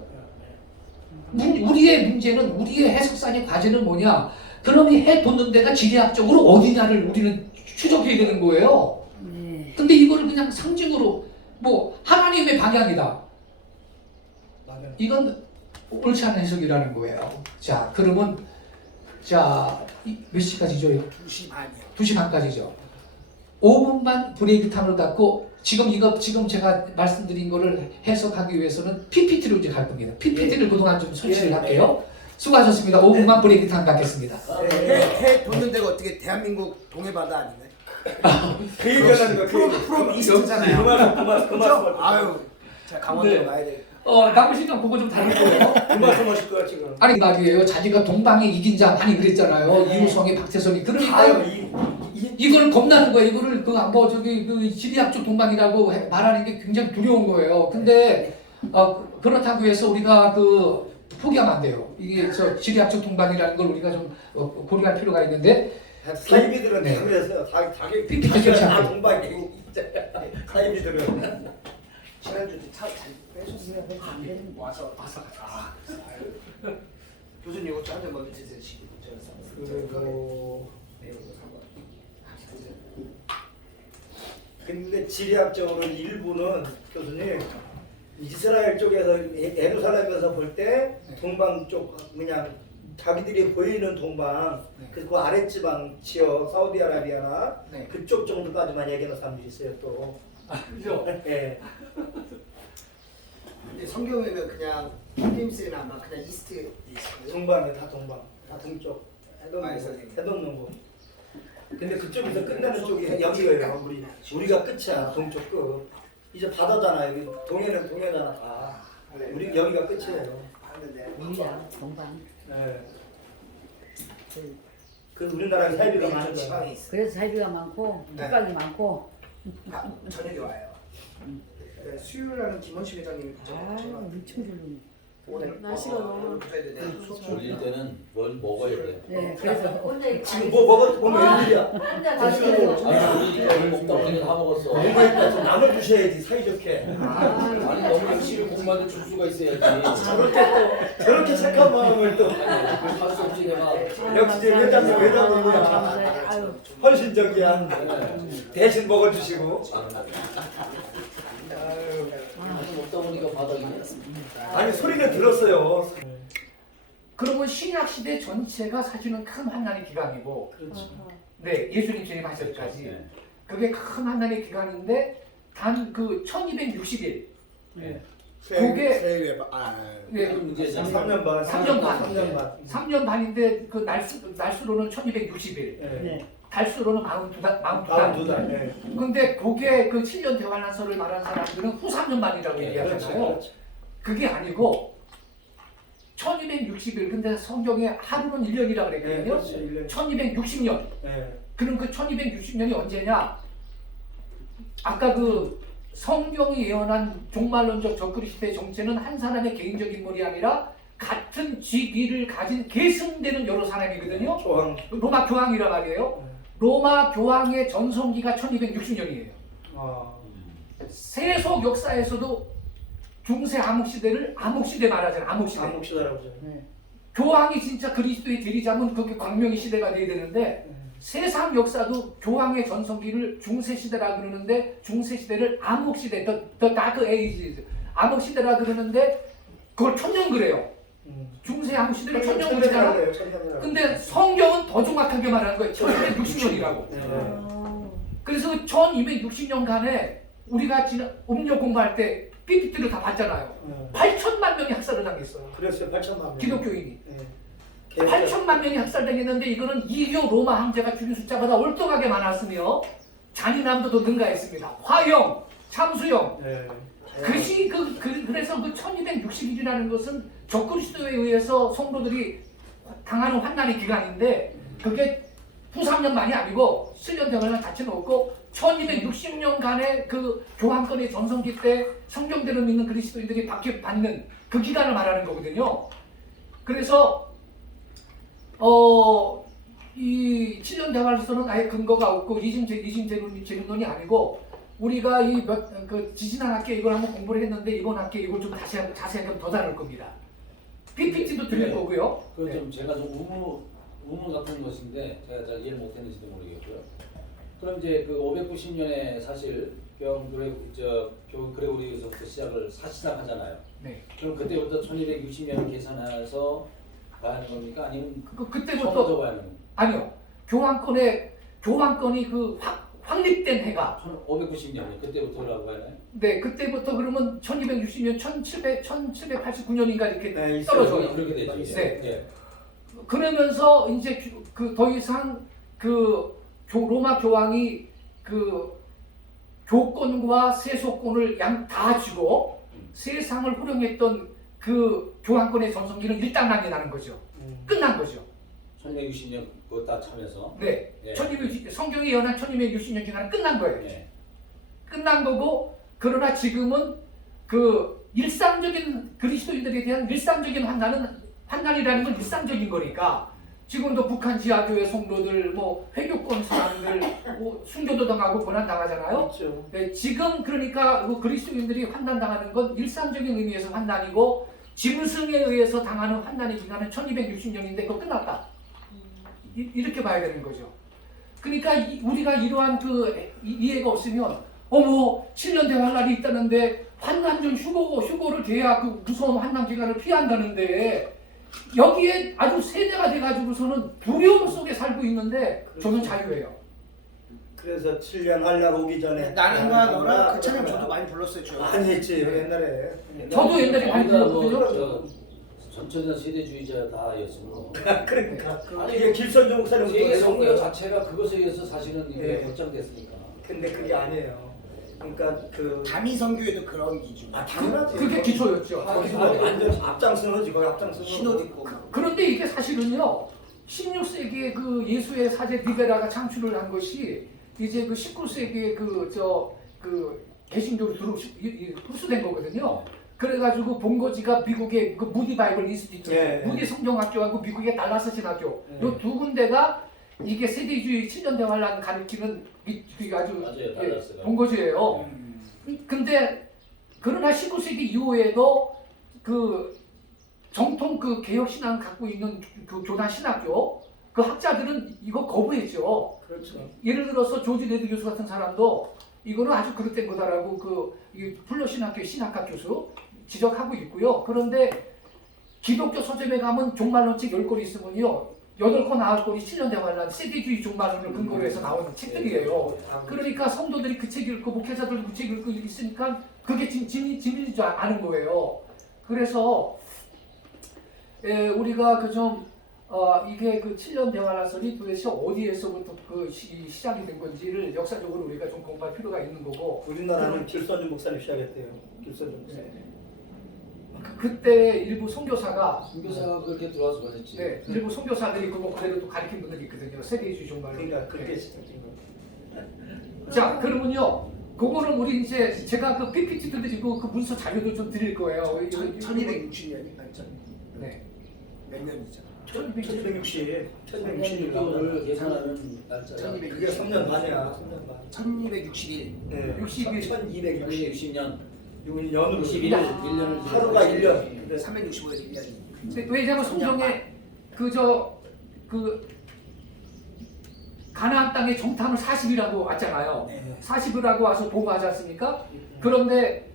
우리의 문제는 우리의 해석상의 과제는 뭐냐? 그럼 이 해 돋는 데가 지리학적으로 어디냐를 우리는 추적해야 되는 거예요. 네. 근데 이거를 그냥 상징으로 뭐 하나님의 방향이다. 이건 옳지 않은 해석이라는 거예요. 자, 그러면 몇 시까지죠? 2시 반이요. 2시 반까지죠. 5분만 브레이크 타임을 갖고 지금 제가 말씀드린 거를 해석하기 위해서는 PPT로 이제 갈 겁니다. PPT를 그동안 좀 설치를 할게요. 수고하셨습니다. 5분만 브레이크 타임 갖겠습니다. 해 돋는 데가 어떻게 대한민국 동해바다 아닌가요? 그 얘기하는 거. 프롬 이스트잖아요. 그 말씀. 아유, 자 강원도로 네. 가야 돼. 남은 시간 그거 좀 다룰 거예요. 그 말씀하실 거야 지금. 아니 말이에요. 자기가 동방에 이긴 자 많이 그랬잖아요. 이우성이 박태성이. 그러니까 아유 이걸 겁나는 거예요. 이거를 그 지리학적 동방이라고 말하는 게 굉장히 두려운 거예요. 근데 그렇다고 해서 우리가 포기하면 안 돼요. 이게 지리학적 동방이라는 걸 우리가 좀 고려할 필요가 있는데 사이비들은 네. 다 그랬어요. 자기 PPT 설치하고. 다 동방이 사이비들은. 지난주에 잘 빼셨어요. 와서. 교수님 이거 한잔 먼저 드세요. 그리고 근데 지리학적으로 일부는 교수님 이스라엘 쪽에서 예루살렘에서 볼 때 동방 쪽 그냥 자기들이 보이는 동방 그 아랫지방 지역 사우디아라비아나 네. 그쪽 정도까지만 얘기하는 사람들이 있어요 또. 그죠? 네. 근데 성경에는 그냥 힐림스나 막 그냥 이스트 있어요. 동방에 다 동방 다 동쪽 아, 선생님. 해동농구. 근데 그쪽에서 끝나는 쪽이 여기예요. 우리가 끝이야 동쪽 끝. 이제 바다잖아 여기 동해는 동해잖아 다. 우리 여기가 끝이에요. 우리야 동방. 네. 그 우리나라 사이비가 많은 거야. 지방에 있어. 그래서 사이비가 많고 네. 독박이 많고. 저녁에 와요. 네, 수요일날은 김원식 회장님이 엄청 줄는. 오늘 날씨가 너무 졸릴 때는 뭘 먹어야 돼. 네, 그래서 지금 먹으면 웬일이야? 혼자 아니, 졸리니까 먹다 보니 다 먹었어. 엄마니까 좀 나눠주셔야지 사이좋게. 아니, 너무 열심히 공부하는데 줄 수가 있어야지. 저렇게 착한 마음을 또 할수 없이 내가. 역시 제 회장님이야. 아유, 헌신적이야. 대신 먹어주시고. 먹다 보니까 바닥이. 아니 소리는 들었어요. 그러면 신약 시대 전체가 사실은 큰 환난의 기간이고, 네 예수님 재림하실 때까지 네. 그게 큰 환난의 기간인데 단 그 1260일. 네. 그게 세회 네, 문제잖아. 3년 반. 3년 반. 3년 반. 3년 반인데 그 날수로는 1260일, 네. 달수로는 42달. 42달. 네. 근데 그게 그 7년 대환란설을 말한 사람들은 후 3년 반이라고 네, 얘기하잖아요. 그렇죠. 그게 아니고 1260일. 근데 성경에 하루는 1년이라고 네, 그랬거든요. 그렇죠. 1년. 1260년. 네. 그럼 그 1260년이 언제냐? 아까 그 성경이 예언한 종말론적 적그리스도의 정체는 한 사람의 개인적 인물이 아니라 같은 직위를 가진 계승되는 여러 사람이거든요. 조항. 로마 교황이라 말이에요. 로마 교황의 전성기가 1260년이에요. 세속 역사에서도 중세 암흑시대를 암흑시대 말하잖아요. 암흑시대. 암흑시대라고 하죠. 교황이 진짜 그리스도의 대리자면 그게 광명의 시대가 돼야 되는데 세상 역사도 교황의 전성기를 중세시대라 그러는데 중세시대를 암흑시대, the dark ages, 암흑시대라 그러는데 그걸 천년그래요. 중세 암흑시대를 천년그래잖아. 근데 성경은 더 정확하게 말하는 거예요. 1260년이라고. 그래서 1260년간에 우리가 지난 음력 공부할 때 PPT를 다 봤잖아요. 8천만 명이 학살을 당했어요. 그랬어요. 8천만 명. 기독교인이. 네. 8천만 명이 학살당했는데 이거는 이교 로마 황제가 죽인 숫자보다 월등하게 많았으며 잔인함도 더 능가했습니다. 화형, 참수형. 네. 그래서 그 1260일이라는 것은 적그리스도에 의해서 성도들이 당하는 환난의 기간인데 그게 2-3년만이 아니고 7년 대관을 같이 놓고 1260년간의 그 교황권의 전성기 때 성경대로 믿는 그리스도인들이 받는 그 기간을 말하는 거거든요. 그래서 이 7년 대화로서는 아예 근거가 없고 이심제론이 아니고 우리가 지지난 학기에 이걸 한번 공부를 했는데 이번 학기에 이걸 좀 자세하게 하면 더 다룰 겁니다. PPT도 드릴 거고요. 그건 좀 제가 좀 의문 같은 것인데 제가 잘 이해를 못했는지도 모르겠고요. 그럼 이제 그 590년에 사실 그레고리에서부터 시작을 사실상 하잖아요. 네. 그럼 그때부터 1260년을 계산해서 봐야 하는 겁니까? 아니면 그때부터 처음부터 봐야 하는 겁니까? 아니요. 교황권이 그 확립된 해가 590년이 그때부터라고 하나요? 네, 그때부터 그러면 1260년, 1789년인가 이렇게 네, 떨어져요. 그렇게 되죠. 네. 예. 그러면서 이제 그 더 이상 그 로마 교황이 그 교권과 세속권을 다 쥐고 세상을 호령했던 그 교황권의 전성기는 일단락이 나는 거죠. 끝난 거죠. 1260년 그거 다 참여서. 네. 예. 성경이 예언한 1260년 기간은 끝난 거예요. 예. 끝난 거고, 그러나 지금은 그 일상적인 그리스도인들에 대한 일상적인 환난이라는 건 일상적인 거니까 지금도 북한 지하교회 성도들, 뭐 회교권 사람들, 뭐 순교도 당하고 고난 당하잖아요. 그렇죠. 네, 지금 그러니까 그 그리스도인들이 환난 당하는 건 일상적인 의미에서 환난이고 짐승에 의해서 당하는 환난의 기간은 1260년인데 그거 끝났다. 이렇게 봐야 되는 거죠. 그러니까 우리가 이러한 그 이해가 없으면 어머 7년 대환란이 있다는데 환난 전 휴고를 돼야 그 무서운 환난 기간을 피한다는데 여기에 아주 세대가 돼가지고서는 두려움 속에 살고 있는데 저는 자유예요. 그래서 7년 환란 오기 전에 나는가 너라 그 찬양 저도 많이 불렀어요. 저. 많이 했지 옛날에. 저도 옛날에 많이 불렀거든요. 저 전처전 세대주의자 다였으므로. 그러니까 이게 길선조 목사님부터 세계 해놓은 성교 거예요. 자체가 그것에 의해서 사실은 이게 네. 확장됐으니까. 근데 그게 아니에요. 그러니까 그 다미 선교에도 그런 기준. 당연하지. 그게 기초였죠. 완전 앞장서지 거의 앞장서. 신호도 있고. 그런데 이게 사실은요, 16세기에 그 예수의 사제 디베라가 창출을 한 것이 이제 그 19세기에 그 개신교로 흡수된 거거든요. 그래가지고 본거지가 미국의 그 무디 바이블 인스티튜트, 예, 예. 무디 성경학교하고 미국의 달라스 신학교, 예. 요 두 군데가 이게 세대주의 7년 대환란 가르치는 아주 맞아요, 달라스가. 본거지예요. 근데 그러나 19세기 이후에도 그 정통 그 개혁 신앙 갖고 있는 그 교단 신학교 그 학자들은 이거 거부했죠. 그렇죠. 예를 들어서 조지 레드 교수 같은 사람도 이거는 아주 그릇된 거다라고 이 플러 신학교 신학학 교수 지적하고 있고요. 그런데 기독교 서점에 가면 종말론책 10권이 있으면요. 8권, 9권이 7년 대환란 세대주의 종말론을 근거로 해서 나오는 책들이에요. 그러니까 성도들이 그 책 읽고 목회자들도 그 책 읽고 있으니까 그게 진리지 않은 거예요. 그래서 우리가 이게 그 7년 대환란설이 도대체 어디에서부터 시작이 된 건지를 역사적으로 우리가 좀 공부할 필요가 있는 거고. 우리나라는 길선조 목사님 시작했대요. 길선조 목사님. 그때 일부 선교사가 그렇게 들어와서 그랬지. 네, 일부 선교사들이 그거 그대로 또 가르친 분들이 있거든요. 세대주의 종말론. 그러니까 그렇게 시작된 거. 자, 그러면요. 그거는 우리 이제 제가 그 PPT도 드리고 그 문서 자료도 좀 드릴 거예요. 1260년이 네. 몇 년이죠? 1260. 1260년을 계산하는 날짜가 그게 3년 반이야. 3년 반. 1261. 네. 60일. 1260. 1260년 연으로 1년을 하루가 1년. 365일 1년. 왜냐면 성경에 가나안 땅의 정탐을 40이라고 왔잖아요. 네. 40이라고 와서 보고하지 않습니까? 그런데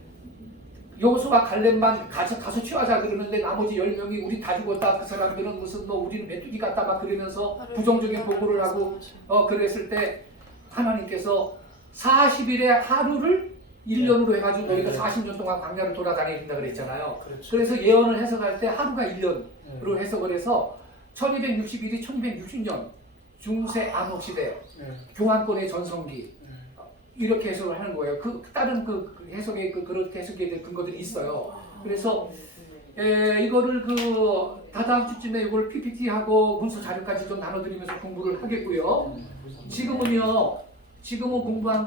여호수아 갈렙만 가서 취하자 그러는데 나머지 10명이 우리 다 죽었다. 그 사람들은 무슨 우리는 메뚜기 같다 막 그러면서 부정적인 보고를 하고 그랬을 때 하나님께서 40일의 하루를 1년으로 해가지고 너희가 40년 동안 광야를 돌아다녀야 된다 그랬잖아요. 그렇죠. 그래서 예언을 해석할 때 하루가 1년으로 해석을 해서 1261이 1260년 중세 암흑 시대 교환권의 전성기 이렇게 해석을 하는 거예요. 다른 그 해석에 그렇게 해석에 대한 근거들이 있어요. 그래서 이거를 다다음 주쯤에 이걸 PPT하고 문서 자료까지 좀 나눠드리면서 공부를 하겠고요. 지금은 공부한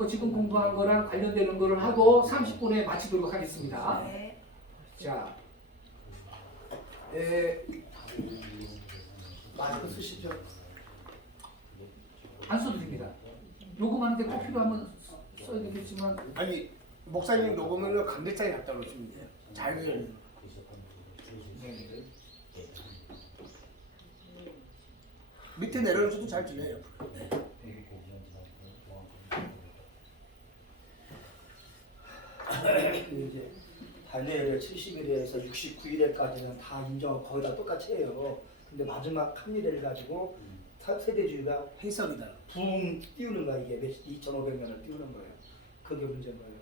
거랑 관련되는 거를 하고 30분에 마치도록 하겠습니다. 네. 자, 마이크 쓰시죠. 안 써도 됩니다. 녹음하는데 꼭 필요하면 써야 되겠지만 아니 목사님 녹음은 강대장이 갖다 놓으시면 돼요. 잘 들려요. 밑에 내려오셔도 잘 들려요. 이제 다니엘의 70일에서 69일에까지는 다 인정 거의 다 똑같이 해요. 근데 마지막 한일을 가지고 세대주의가 해석이다. 붕 띄우는 거야. 이게 2,500년을 띄우는 거예요. 그게 문제인 거예요.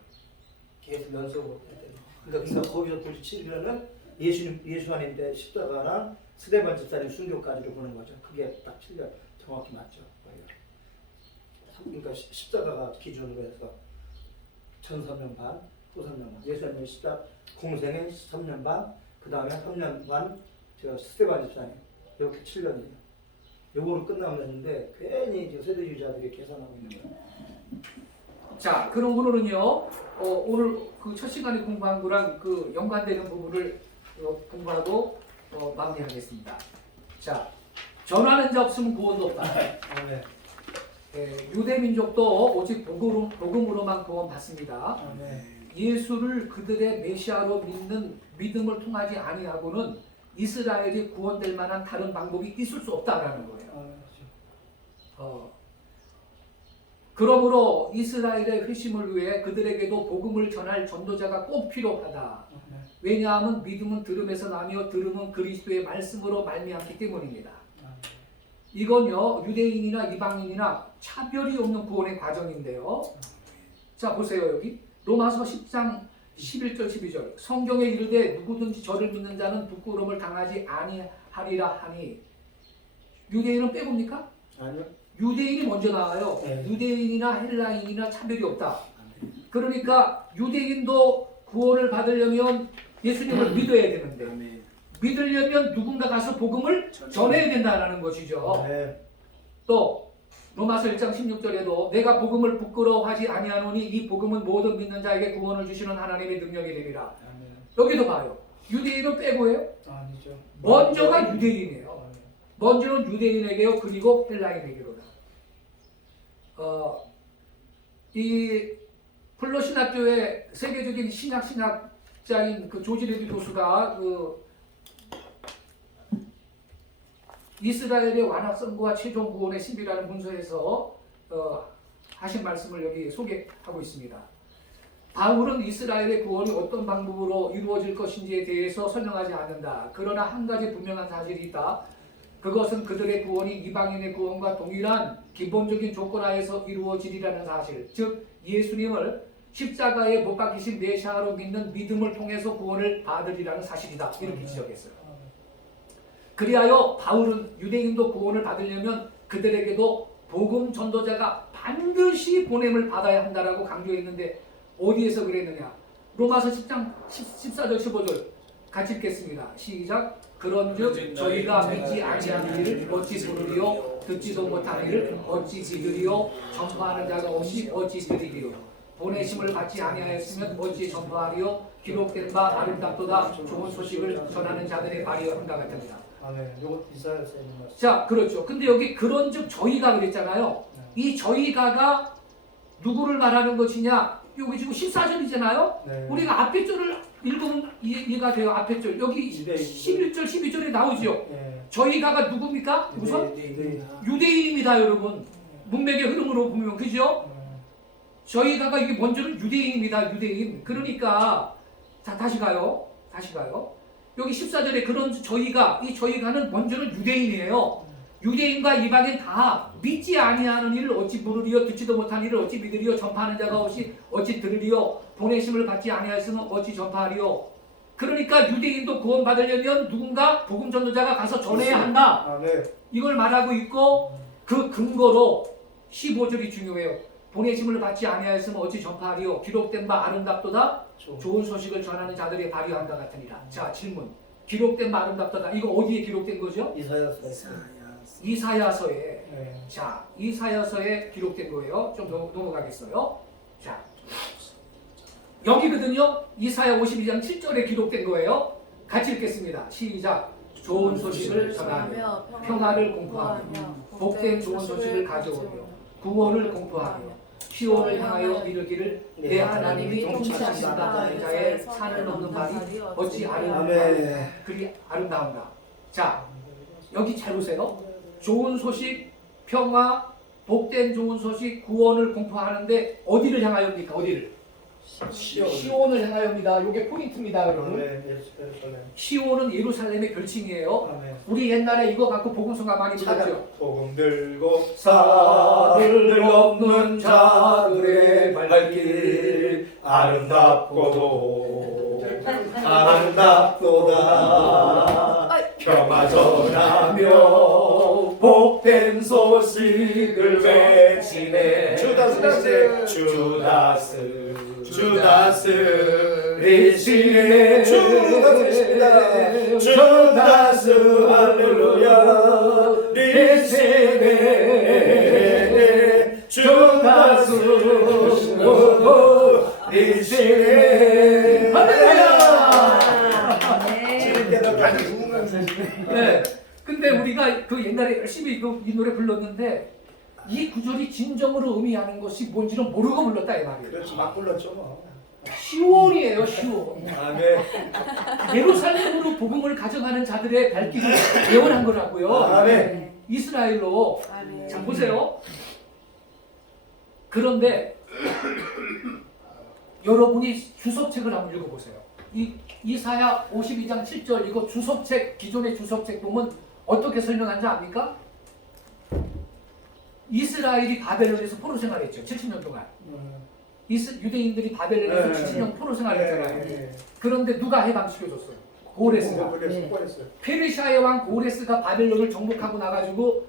계속 연속으로 해야 돼요. 그러니까 거기서 97년은 예수 안에 때 십자가나 스데반 집사님 순교까지로 보는 거죠. 그게 딱 7년 정확히 맞죠. 그러니까 십자가가 기준으로 해서 1,003년 반, 후 3년 반. 예수님의 십자 공생에 3년 반, 그 다음에 3년 반 제가 스데반 집사님 이렇게 7년이에요. 요거로 끝나면 되는데 괜히 지금 세대주의자들이 계산하고 있는 거예요. 자, 그럼 오늘은요. 오늘 그 첫 시간에 공부한 거랑 연관되는 부분을 공부하고 마무리하겠습니다. 자, 전하는 자 없으면 구원도 없다. 아멘. 유대 민족도 오직 복음으로만 구원받습니다. 아멘. 예수를 그들의 메시아로 믿는 믿음을 통하지 아니하고는 이스라엘이 구원될 만한 다른 방법이 있을 수 없다라는 거예요. 그러므로 이스라엘의 회심을 위해 그들에게도 복음을 전할 전도자가 꼭 필요하다. 왜냐하면 믿음은 들음에서 나며 들음은 그리스도의 말씀으로 말미암기 때문입니다. 이건요 유대인이나 이방인이나 차별이 없는 구원의 과정인데요. 자 보세요 여기 로마서 10장 11절 12절 성경에 이르되 누구든지 저를 믿는 자는 부끄러움을 당하지 아니하리라 하니 유대인은 빼봅니까? 아니요. 유대인이 먼저 나와요. 네. 유대인이나 헬라인이나 차별이 없다. 그러니까 유대인도 구원을 받으려면 예수님을 믿어야 되는데 믿으려면 누군가 가서 복음을 전해야 된다는 것이죠. 네. 또 로마서 1장 16절에도 내가 복음을 부끄러워하지 아니하노니 이 복음은 모든 믿는 자에게 구원을 주시는 하나님의 능력이 됨이라. 여기도 봐요. 유대인은 빼고요. 아니죠. 먼저가 유대인이에요. 먼저는 유대인에게요. 그리고 헬라인에게로다. 이 플러신학교의 세계적인 신학자인 조지 레비 교수가 이스라엘의 완악 선구와 최종 구원의 신비라는 문서에서 하신 말씀을 여기 소개하고 있습니다. 바울은 이스라엘의 구원이 어떤 방법으로 이루어질 것인지에 대해서 설명하지 않는다. 그러나 한 가지 분명한 사실이 있다. 그것은 그들의 구원이 이방인의 구원과 동일한 기본적인 조건 하에서 이루어지리라는 사실. 즉 예수님을 십자가에 못 박히신 메시아로 믿는 믿음을 통해서 구원을 받으리라는 사실이다. 이렇게 지적했어요. 그리하여 바울은 유대인도 구원을 받으려면 그들에게도 복음 전도자가 반드시 보냄을 받아야 한다라고 강조했는데 어디에서 그랬느냐? 로마서 10장 14절 15절 같이 읽겠습니다. 시작. 그런즉 저희가 믿지 아니하는 일을 어찌 부르리요? 듣지도 못하는 일을 어찌 지으리요? 전파하는 자가 없이 어찌 들으리요? 보내심을 받지 아니하였으면 어찌 전파하리요? 기록된 바 아름답도다. 좋은 소식을 전하는 자들의 발이여 한가 같습니다. 아멘. 요거 이사야서 있는 거. 자, 그렇죠. 근데 여기 그런즉 저희가 그랬잖아요. 이 저희가가 누구를 말하는 것이냐? 여기 지금 14절이잖아요. 네. 우리가 앞에 줄을 읽으면 이해가 돼요. 앞에 줄. 여기 11절, 12절에 나오죠. 네. 저희가가 누굽니까? 우선 네. 유대인입니다, 여러분. 문맥의 흐름으로 보면 그죠? 저희가가 이게 먼저는 유대인입니다. 유대인. 그러니까 자, 다시 가요. 여기 14절에 그런 이 저희가는 먼저는 유대인이에요. 유대인과 이방인 다 믿지 아니하는 일을 어찌 부르리요? 듣지도 못한 일을 어찌 믿으리요? 전파하는 자가 없이 어찌 들으리요? 보내심을 받지 아니하였으면 어찌 전파하리요? 그러니까 유대인도 구원받으려면 누군가 복음 전도자가 가서 전해야 한다. 아, 네. 이걸 말하고 있고 그 근거로 15절이 중요해요. 보내심을 받지 아니하였으면 어찌 전파하리요? 기록된 바 아름답도다. 좋은 소식을 전하는 자들의 발휘한다 같으니라. 자, 질문. 기록된 아름답다. 이거 어디에 기록된 거죠? 이사야서. 이사야서에. 네. 자, 이사야서에 기록된 거예요. 좀 넘어가겠어요. 자, 여기거든요. 이사야 52장 7절에 기록된 거예요. 같이 읽겠습니다. 시작. 좋은 소식을 전하며 평화를 공포하며 복된 좋은 소식을 가져오며 구원을 공포하며 시온을 향하여 이르기를 내 하나님이 통치하신다. 자의 산을 넘는 말이 어찌 아름다운가. 그리 아름다운가. 자, 여기 잘 보세요. 좋은 소식, 평화, 복된 좋은 소식, 구원을 공포하는데 어디를 향하여입니까? 어디를? 시온을 향하여입니다. 이게 포인트입니다, 여러분. 시온은 예루살렘의 별칭이에요. 우리 옛날에 이거 갖고 복음성가 많이 불렀죠. 복음 들고 산을 넘는 자들의 발길 아름답고도 아름답도다. 평화 전하며 복된 소식을 외치네. 주다스 리시네. 주다스 할렐루야 리시네. 주다스 리시네. 네. 근데 우리가 그 옛날에 열심히 이 노래 불렀는데 이 구절이 진정으로 의미하는 것이 뭔지는 모르고 불렀다 이 말이에요. 그렇지, 막 불렀죠 뭐. 시온이에요, 시온. 아멘. 예루살렘으로 복음을 가져가는 자들의 발길을 예언한 거라고요. 아멘. 이스라엘로. 자, 보세요. 그런데 여러분이 주석책을 한번 읽어보세요. 이사야 52장 7절 이거 주석책, 기존의 주석책 보면 어떻게 설명한지 압니까? 이스라엘이 바벨론에서 포로 생활했죠. 70년 동안. 유대인들이 바벨론에서 70년 포로 생활했잖아요. 그런데 누가 해방시켜줬어요? 고레스가. 페르시아의 왕 고레스가 바벨론을 정복하고 나가지고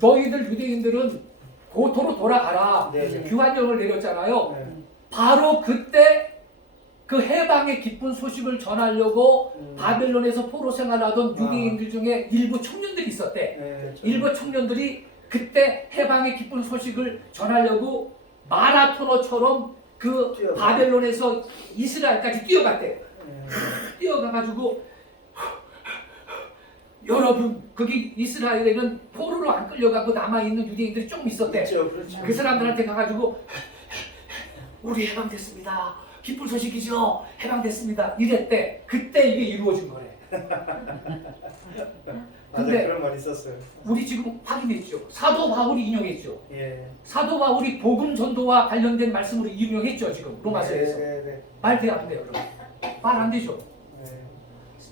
너희들 유대인들은 고토로 돌아가라. 규환령을 내렸잖아요. 바로 그때 그 해방의 기쁜 소식을 전하려고 바벨론에서 포로 생활하던 유대인들 중에 일부 청년들이 있었대. 일부 청년들이 그때 해방의 기쁜 소식을 전하려고 마라토너처럼 그 바벨론에서 이스라엘까지 뛰어갔대. 뛰어가가지고 여러분 거기 이스라엘에는 포로로 안 끌려가고 남아있는 유대인들이 조금 있었대. 그 사람들한테 가가지고 우리 해방됐습니다. 기쁜 소식이죠. 해방됐습니다. 이랬대. 그때 이게 이루어진 거래. 근데 그런 말 있었어요. 우리 지금 확인했죠. 사도 바울이 인용했죠. 예. 사도 바울이 복음 전도와 관련된 말씀으로 인용했죠. 지금 로마서에서. 말 돼요, 안 돼요? 말 안 되죠.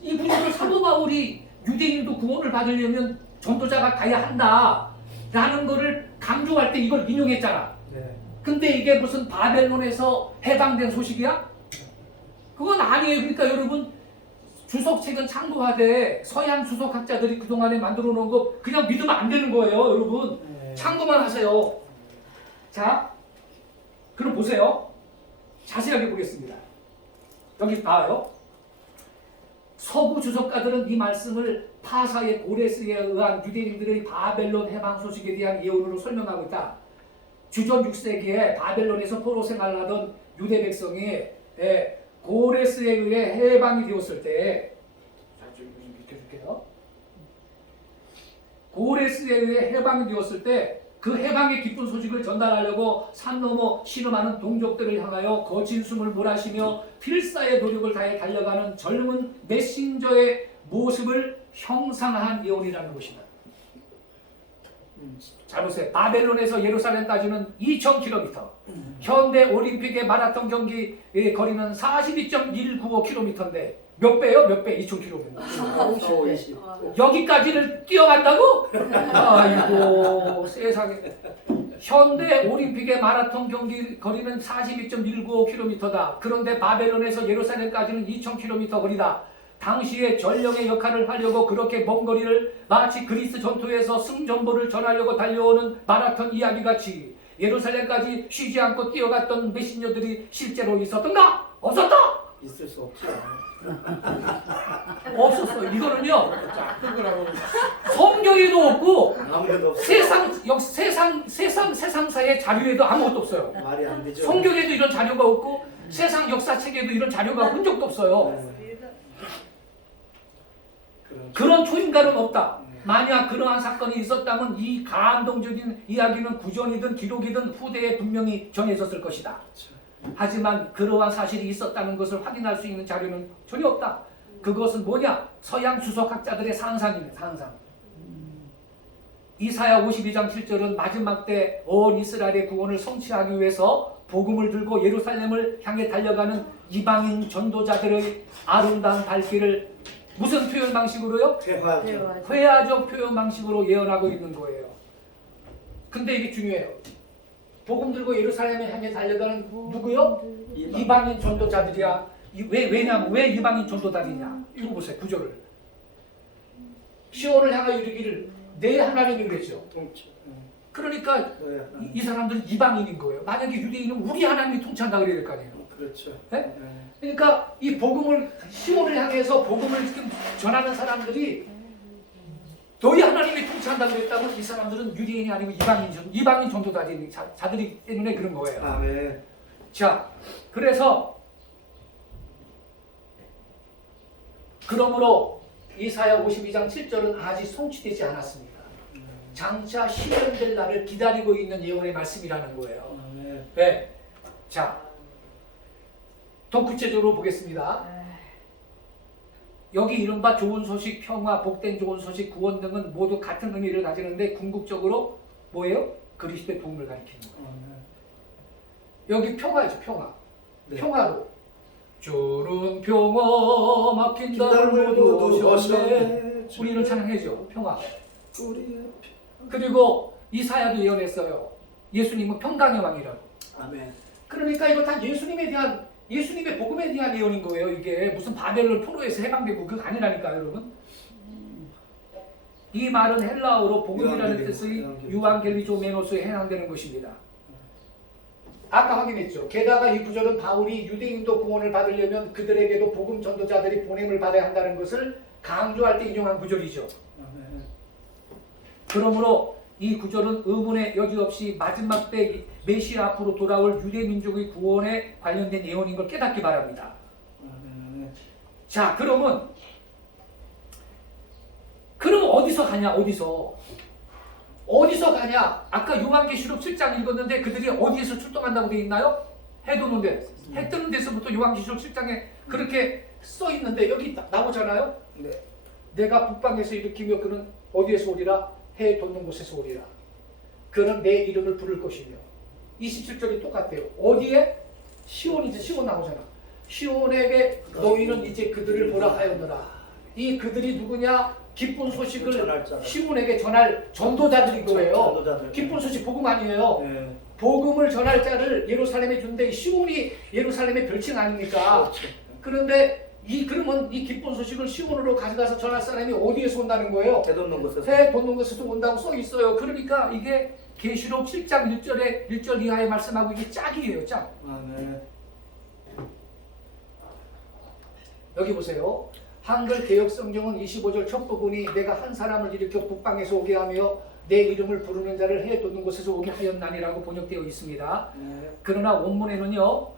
이 구절을 사도 바울이 유대인도 구원을 받으려면 전도자가 가야 한다라는 거를 강조할 때 이걸 인용했잖아. 근데 이게 무슨 바벨론에서 해방된 소식이야? 그건 아니에요. 그러니까 여러분 주석책은 참고하되 서양 주석학자들이 그동안에 만들어 놓은 거 그냥 믿으면 안 되는 거예요. 여러분 참고만 하세요. 자, 그럼 보세요. 자세하게 보겠습니다. 여기 봐요. 서구 주석가들은 이 말씀을 파사의 고레스에 의한 유대인들의 바벨론 해방 소식에 대한 예언으로 설명하고 있다. 주전 6세기에 바벨론에서 포로 생활하던 유대 백성이 고레스에 의해 해방이 되었을 때, 좀 비켜줄게요. 고레스에 의해 해방이 되었을 때 그 해방의 기쁜 소식을 전달하려고 산 넘어 신음하는 동족들을 향하여 거친 숨을 몰아쉬며 필사의 노력을 다해 달려가는 젊은 메신저의 모습을 형상한 예언이라는 것이다. 잘 보세요. 바벨론에서 예루살렘까지는 2,000km. 현대 올림픽의 마라톤 경기의 거리는 42.195km인데 몇 배요? 몇 배? 2,000km. 여기까지를 뛰어간다고? 아이고 세상에. 현대 올림픽의 마라톤 경기 거리는 42.195km다. 그런데 바벨론에서 예루살렘까지는 2,000km 거리다. 당시에 전령의 역할을 하려고 그렇게 먼 거리를 마치 그리스 전투에서 승전보를 전하려고 달려오는 마라톤 이야기같이 예루살렘까지 쉬지 않고 뛰어갔던 메신저들이 실제로 있었던가? 없었다? 있을 수 없지. 없었어요. 이거는요 작은 거라고. 성경에도 없고 아무데도 없어. 세상사의 자료에도 아무것도 없어요. 말이 안 되죠. 성경에도 이런 자료가 없고 세상 역사책에도 이런 자료가 본 적도 없어요. 네. 그런 초인가는 없다. 만약 그러한 사건이 있었다면 이 감동적인 이야기는 구전이든 기록이든 후대에 분명히 전해졌을 것이다. 하지만 그러한 사실이 있었다는 것을 확인할 수 있는 자료는 전혀 없다. 그것은 뭐냐? 서양 주석학자들의 상상입니다. 상상. 이사야 52장 7절은 마지막 때 온 이스라엘의 구원을 성취하기 위해서 복음을 들고 예루살렘을 향해 달려가는 이방인 전도자들의 아름다운 발길을 무슨 표현 방식으로요? 대화죠. 회화적 표현 방식으로 예언하고 있는 거예요. 근데 이게 중요해요. 복음 들고 예루살렘에 향해 달려가는 누구요? 이방인 전도자들이야. 왜냐면 왜 이방인 전도자들이냐? 이거 보세요. 구절을. 시온을 향하여 이르기를 내 하나님이 그랬죠. 그러니까 이 사람들은 이방인인 거예요. 만약에 유대인은 우리 하나님이 통치한다 그래야 될 거 아니에요. 그렇죠. 네? 그러니까 이 복음을 시온을 향해서 복음을 지금 전하는 사람들이 너희 하나님이 통치한다 그랬다면 이 사람들은 유대인이 아니고 이방인 전도자들이 때문에 그런 거예요. 아멘. 자, 그래서 그러므로 이사야 52장 7절은 아직 성취되지 않았습니다. 장차 실현될 날을 기다리고 있는 예언의 말씀이라는 거예요. 아멘. 네. 자, 더 구체적으로 보겠습니다. 여기 이른바 좋은 소식, 평화, 복된 좋은 소식, 구원 등은 모두 같은 의미를 가지는데 궁극적으로 뭐예요? 그리스도의 복음을 가리키는 거예요. 여기 평화죠, 평화. 네. 평화로 주는 평화 막힌 땅을 모두 오셨네. 우리는 찬양해죠, 평화. 그리고 이사야도 예언했어요. 예수님은 평강의 왕이라고. 아멘. 그러니까 이거 다 예수님의 복음에 대한 예언인 거예요. 이게 무슨 바벨론 포로에서 해방되고 그거 아니라니까요, 여러분. 이 말은 헬라어로 복음이라는 뜻의 유앙겔리조메노스에 해당되는 것입니다. 아까 확인했죠. 게다가 이 구절은 바울이 유대인도 구원을 받으려면 그들에게도 복음 전도자들이 보냄을 받아야 한다는 것을 강조할 때 인용한 구절이죠. 그러므로 이 구절은 의문의 여지 없이 마지막 때 메시아 앞으로 돌아올 유대 민족의 구원에 관련된 예언인 걸 깨닫기 바랍니다. 자, 그럼 어디서 가냐? 어디서 가냐? 아까 요한계시록 7장 읽었는데 그들이 어디에서 출동한다고 되어 있나요? 해 도는 데. 해 뜨는 데서부터 요한계시록 7장에 그렇게 써 있는데 여기 나오잖아요? 네. 내가 북방에서 일으키며 그는 어디에서 오리라? 해 돋는 곳에서 오리라. 그는 내 이름을 부를 것이며 27절이 똑같아요. 어디에? 시온이지. 시온 나오잖아. 시온에게 너희는 이제 그들을 보라 하였느라. 이 그들이 누구냐? 기쁜 소식을 시온에게 전할 전도자들인 거예요. 기쁜 소식 복음 아니에요. 네. 복음을 전할 자를 예루살렘에 준대. 시온이 예루살렘의 별칭 아닙니까? 그렇죠. 그런데 그러면 이 기쁜 소식을 시온으로 가져가서 전할 사람이 어디에서 온다는 거예요? 해 돋는 곳에서. 해 돋는 곳에서 온다고 써 있어요. 그러니까 이게 계시록 7장 1절 이하에 말씀하고 이게 짝이에요. 짝. 아멘. 여기 보세요. 한글 개역 성경은 25절 첫 부분이 내가 한 사람을 일으켜 북방에서 오게 하며 내 이름을 부르는 자를 해 돋는 곳에서 오게 하였나니라고 번역되어 있습니다. 네. 그러나 원문에는요.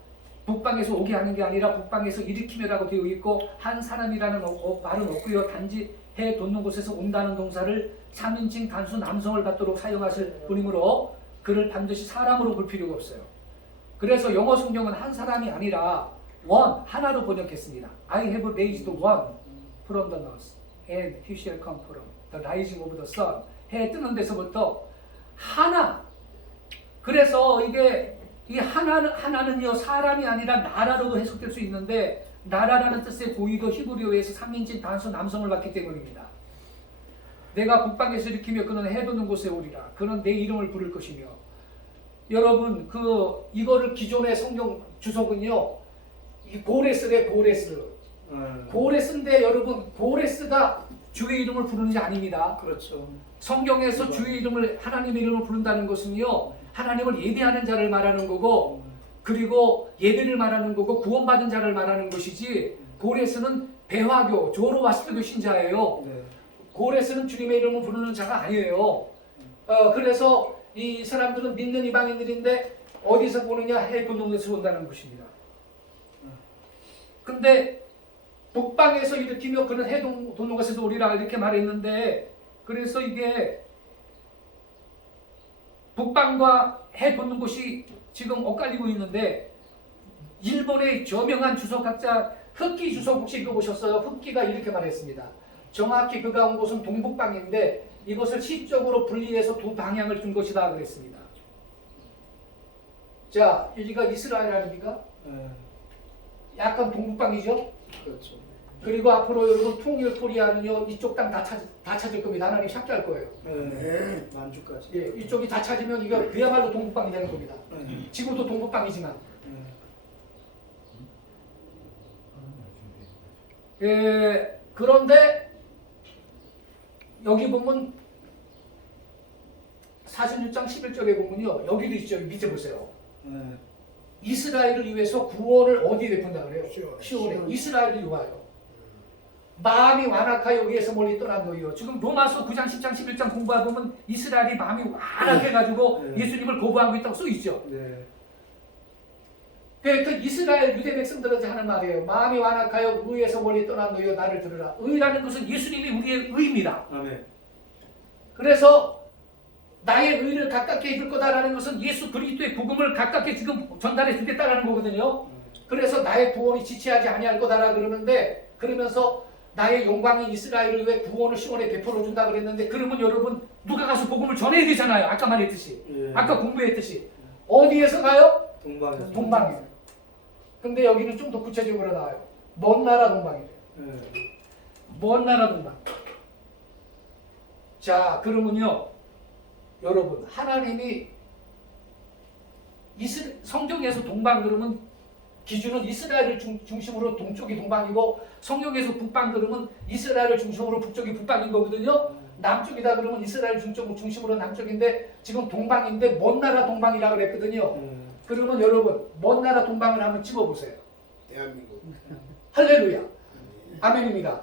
북방에서 오게 하는 게 아니라 북방에서 일으키며라고 되어 있고 한 사람이라는 말은 없고요. 단지 해 돋는 곳에서 온다는 동사를 3인칭 단수 남성을 받도록 사용하실 뿐이므로 그를 반드시 사람으로 볼 필요가 없어요. 그래서 영어 성경은 한 사람이 아니라 one, 하나로 번역했습니다. I have raised one from the north and he shall come from the rising of the sun. 해 뜨는 데서부터 하나. 그래서 이게 이 하나는요 사람이 아니라 나라로 해석될 수 있는데 나라라는 뜻의 고유도 히브리어에서 3인칭 단수 남성을 받기 때문입니다. 내가 북방에서 일으키며 그는 해 돋는 곳에 오리라. 그는 내 이름을 부를 것이며. 여러분 이거를 기존의 성경 주석은요 이 고레스래 고레스. 고레스인데 여러분 고레스가 주의 이름을 부르는 게 아닙니다. 그렇죠. 성경에서 주의 이름을 하나님의 이름을 부른다는 것은요 하나님을 예배하는 자를 말하는 거고 그리고 예배를 말하는 거고 구원받은 자를 말하는 것이지 고레스는 배화교, 조로와스터교 신자예요. 네. 고레스는 주님의 이름을 부르는 자가 아니에요. 그래서 이 사람들은 믿는 이방인들인데 어디서 보느냐? 해변동에서 본다는 것입니다. 근데 북방에서 일으키며 그는 해변동에서 오리라 이렇게 말했는데 그래서 이게 북방과 해변동 곳이 지금 엇갈리고 있는데 일본의 저명한 주석학자 흑기 주석 혹시 읽어보셨어요? 흑기가 이렇게 말했습니다. 정확히 그가 온 곳은 동북방인데 이것을 시적으로 분리해서 두 방향을 둔 것이다 그랬습니다. 자, 여기가 이스라엘 아닙니까? 네. 약간 동북방이죠? 그렇죠. 그리고 앞으로 여러분 통일 코리아는요 이쪽 땅 다 찾을 겁니다. 하나님 삭제할 거예요. 네. 만주까지. 예, 이쪽이 다 찾으면 이거 그야말로 동북방이 되는 겁니다. 네. 지금도 동북방이지만. 네. 예, 그런데 여기 보면 46장 11절에 보면요 여기도 있죠. 밑에 보세요. 네. 이스라엘을 위해서 구원을 어디에 베푼다 그래요? 시온에. 이스라엘을 위하여. 마음이 완악하여 위에서 멀리 떠난 너희요. 지금 로마서 9장 10장 11장 공부해보면 이스라엘이 마음이 완악해가지고 네. 예수님을 거부하고 있다고 써있죠. 네. 그 이스라엘 유대 백성들한테 하는 말이에요. 마음이 완악하여 의에서 멀리 떠난 너희여 나를 들으라. 의라는 것은 예수님이 우리의 의입니다. 아멘. 그래서 나의 의를 가깝게 해줄 거다라는 것은 예수 그리스도의 복음을 가깝게 지금 전달해 주겠다라는 거거든요. 그래서 나의 구원이 지체하지 아니할 거다라 그러는데 그러면서 나의 영광이 이스라엘을 위해 구원을 시온에 베풀어 준다 그랬는데 그러면 여러분 누가 가서 복음을 전해야 되잖아요. 아까 말했듯이. 예. 아까 공부했듯이. 어디에서 가요? 동방에서. 동방이에요. 근데 여기는 좀 더 구체적으로 나와요. 먼 나라 동방이래요. 네. 먼 나라 동방. 자, 그러면요. 여러분, 하나님이 성경에서 동방 그러면 기준은 이스라엘을 중심으로 동쪽이 동방이고 성경에서 북방 그러면 이스라엘을 중심으로 북쪽이 북방인 거거든요. 남쪽이다 그러면 이스라엘 중심으로 남쪽인데 지금 동방인데 먼 나라 동방이라 그랬거든요. 그러면 여러분 먼 나라 동방을 한번 집어보세요. 대한민국. 할렐루야. 아멘입니다.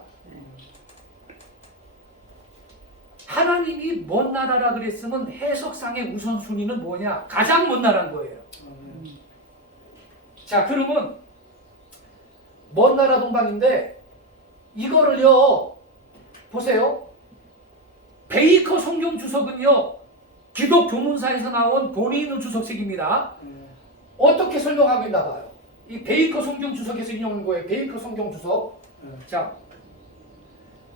하나님이 먼 나라라 그랬으면 해석상의 우선순위는 뭐냐? 가장 먼 나라인 거예요. 자, 그러면 먼 나라 동방인데 이거를요 보세요. 베이커 성경 주석은요 기독 교문사에서 나온 본인의 주석책입니다. 어떻게 설명하고 있나 봐요. 이 베이커 성경 주석에서 인용한 거예요. 베이커 성경 주석. 자,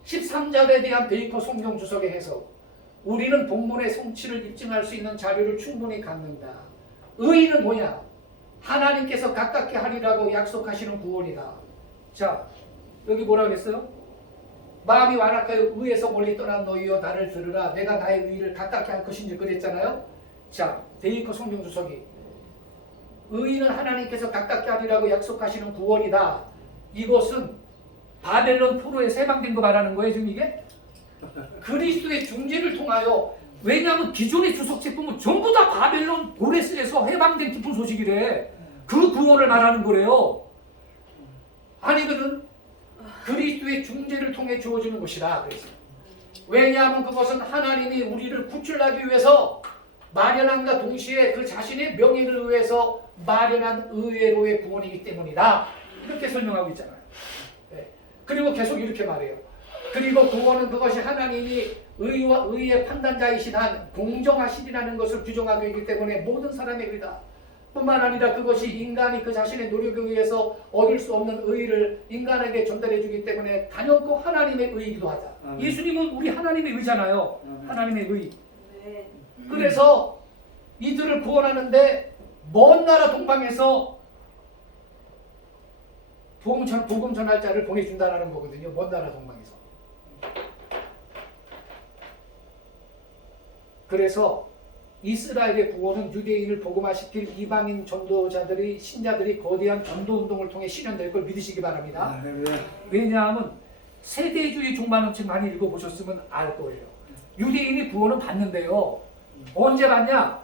13절에 대한 베이커 성경 주석의 해석. 우리는 본문의 성취를 입증할 수 있는 자료를 충분히 갖는다. 의의는 뭐냐? 하나님께서 가깝게 하리라고 약속하시는 구원이다. 자, 여기 뭐라 그랬어요? 마음이 완악하여 의에서 멀리 떠난 너희여 나를 들으라. 내가 나의 의를 가깝게 할 것인지 그랬잖아요. 자, 베이커 성경 주석이 의는 하나님께서 가깝게 하리라고 약속하시는 구원이다. 이것은 바벨론 포로에서 해방된 거 말하는 거예요. 지금 이게 그리스도의 중재를 통하여. 왜냐하면 기존의 주석책 보면 전부 다 바벨론 고레스에서 해방된 기쁜 소식이래. 그 구원을 말하는 거래요. 아니거든. 그리스도의 중재를 통해 주어지는 것이다. 그래서 왜냐하면 그것은 하나님이 우리를 구출하기 위해서 마련함과 동시에 그 자신의 명예를 위해서 마련한 의외로의 구원이기 때문이다. 이렇게 설명하고 있잖아요. 네. 그리고 계속 이렇게 말해요. 그리고 구원은 그것이 하나님이 의와 의의 판단자이신 한 공정하시리라는 것을 규정하고 있기 때문에 모든 사람의 의다. 뿐만 아니라 그것이 인간이 그 자신의 노력에 의해서 얻을 수 없는 의를 인간에게 전달해 주기 때문에 단연코 하나님의 의이기도 하다. 예수님은 우리 하나님의 의잖아요. 하나님의 의. 네. 그래서 이들을 구원하는데 먼 나라 동방에서 복음 전할 자를 보내준다라는 거거든요. 먼 나라 동방에서. 그래서 이스라엘의 구원은 유대인을 복음화시킬 이방인 전도자들이 신자들이 거대한 전도운동을 통해 실현될 걸 믿으시기 바랍니다. 왜냐하면 세대주의 종말론 책 많이 읽어보셨으면 알 거예요. 유대인이 구원은 받는데요. 언제 받냐?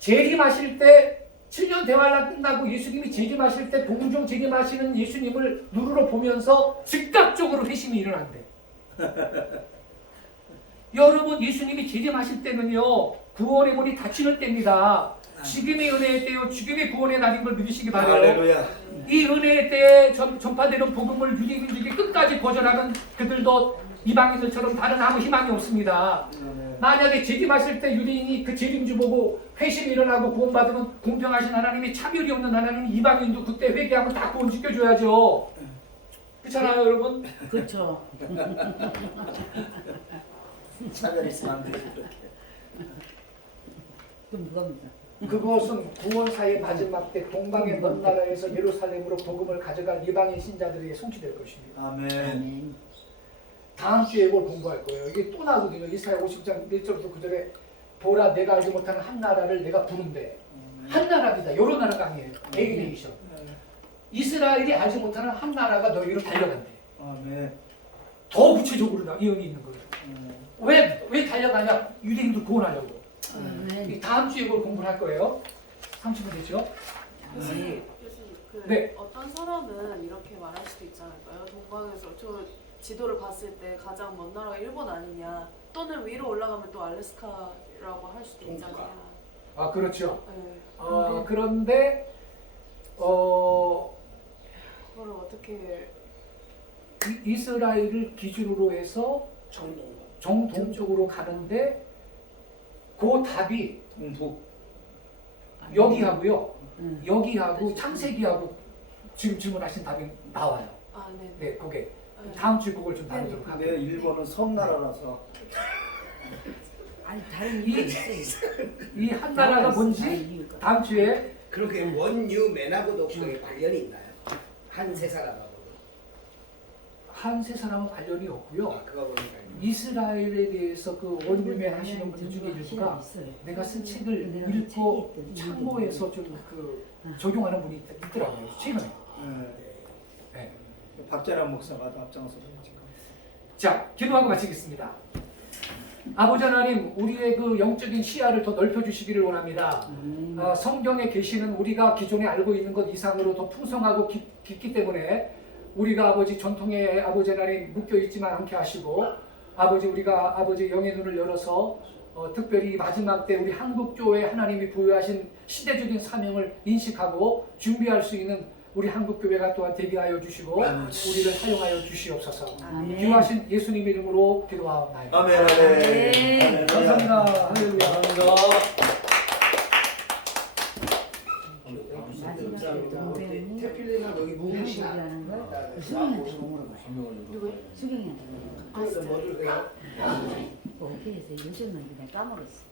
재림하실 때 7년 대환란 끝나고 예수님이 재림하실 때 동종 재림하시는 예수님을 눈으로 보면서 즉각적으로 회심이 일어난대. 여러분 예수님이 재림하실 때는요 구원의 문이 닫히는 때입니다. 지금의 은혜의 때요 지금의 구원의 날인 걸 믿으시기 바라요. 할렐루야. 이 은혜의 때에 전파되는 복음을 유대인들에게 끝까지 거절하는 그들도 이방인들처럼 다른 아무 희망이 없습니다. 만약에 재림하실 때 유대인이 그 재림주 보고 회심이 일어나고 구원받으면 공평하신 하나님이 차별이 없는 하나님이 이방인도 그때 회개하면 다 구원 지켜줘야죠. 그렇잖아요 여러분? 그렇죠. 차별 있으면 안 되지 그렇게. 그럼 그겁니다. 그것은 구원사의 마지막 때 동방의 먼 나라에서 예루살렘으로 복음을 가져갈 이방인 신자들에게 성취될 것입니다. 아멘. 아멘. 다음 주에 이걸 공부할 거예요. 이게 또 나거든요. 이사야 50장 1절부터 9절에 보라 내가 알지 못하는 한 나라를 내가 부른대. 한 나라입니다. 여러 나라가 아니에요. 에이네이션. 이스라엘이 알지 못하는 한 나라가 너희로 달려간대. 아멘. 더 구체적으로 이언이 있는 거예요. 왜 달려가냐? 유대인들 구원하려고. 아멘. 이 다음 주에 이걸 공부를 할 거예요. 30분 됐죠? 교수님, 그 네. 어떤 사람은 이렇게 말할 수도 있지 않을까요? 동방에서 저 지도를 봤을 때 가장 먼 나라가 일본 아니냐, 또는 위로 올라가면 또 알래스카라고 할 수도 있잖아요. 아 그렇죠. 네. 그런데 그걸 어떻게 이스라엘을 기준으로 해서 정동쪽으로 가는데 그 답이 북. 여기하고요. 응. 여기하고 창세기하고 지금 질문하신 답이 나와요. 아, 네. 네, 그게 네. 다음 주에 그걸 좀 나누도록 근데 할게요. 일본은 섬나라라서 아니 다른 이유 있어요. 이 한 나라가 뭔지 다음 주에 그렇게 원유 맨하고도 그게 관련이 있나요? 한 세 사람하고. 한 세 사람은 관련이 없고요. 아, 그거 보니까. 이스라엘에 대해서 그 원불매 하시는 분들 중에 일부가 내가 쓴 책을 읽고 참고해서 좀 그 적용하는 분이 있더라고요. 최근에. 네. 박재란 목사가 앞장서서 지금. 자, 기도하고 마치겠습니다. 아버지 하나님, 우리의 그 영적인 시야를 더 넓혀주시기를 원합니다. 성경에 계시는 우리가 기존에 알고 있는 것 이상으로 더 풍성하고 깊기 때문에 우리가 아버지 전통에 아버지 하나님 묶여있지만 않게 하시고 아버지 우리가 아버지 영의 눈을 열어서 특별히 마지막 때 우리 한국교회 하나님이 부여하신 시대적인 사명을 인식하고 준비할 수 있는 우리 한국교회가 또한 되게 하여 주시고 우리를 사용하여 주시옵소서. 아멘. 기도하신 예수님 이름으로 기도하옵나이다. 아멘. 아멘. 감사합니다. 할렐루야. 감사합니다. 태필리는 여기 무궁시나. 한국이라는 걸 수경이한테 물어봐요. 수경이한테 물어봐요. 그래서 뭐 주세요? 어떻게 해서 요즘은 그냥 까먹었어.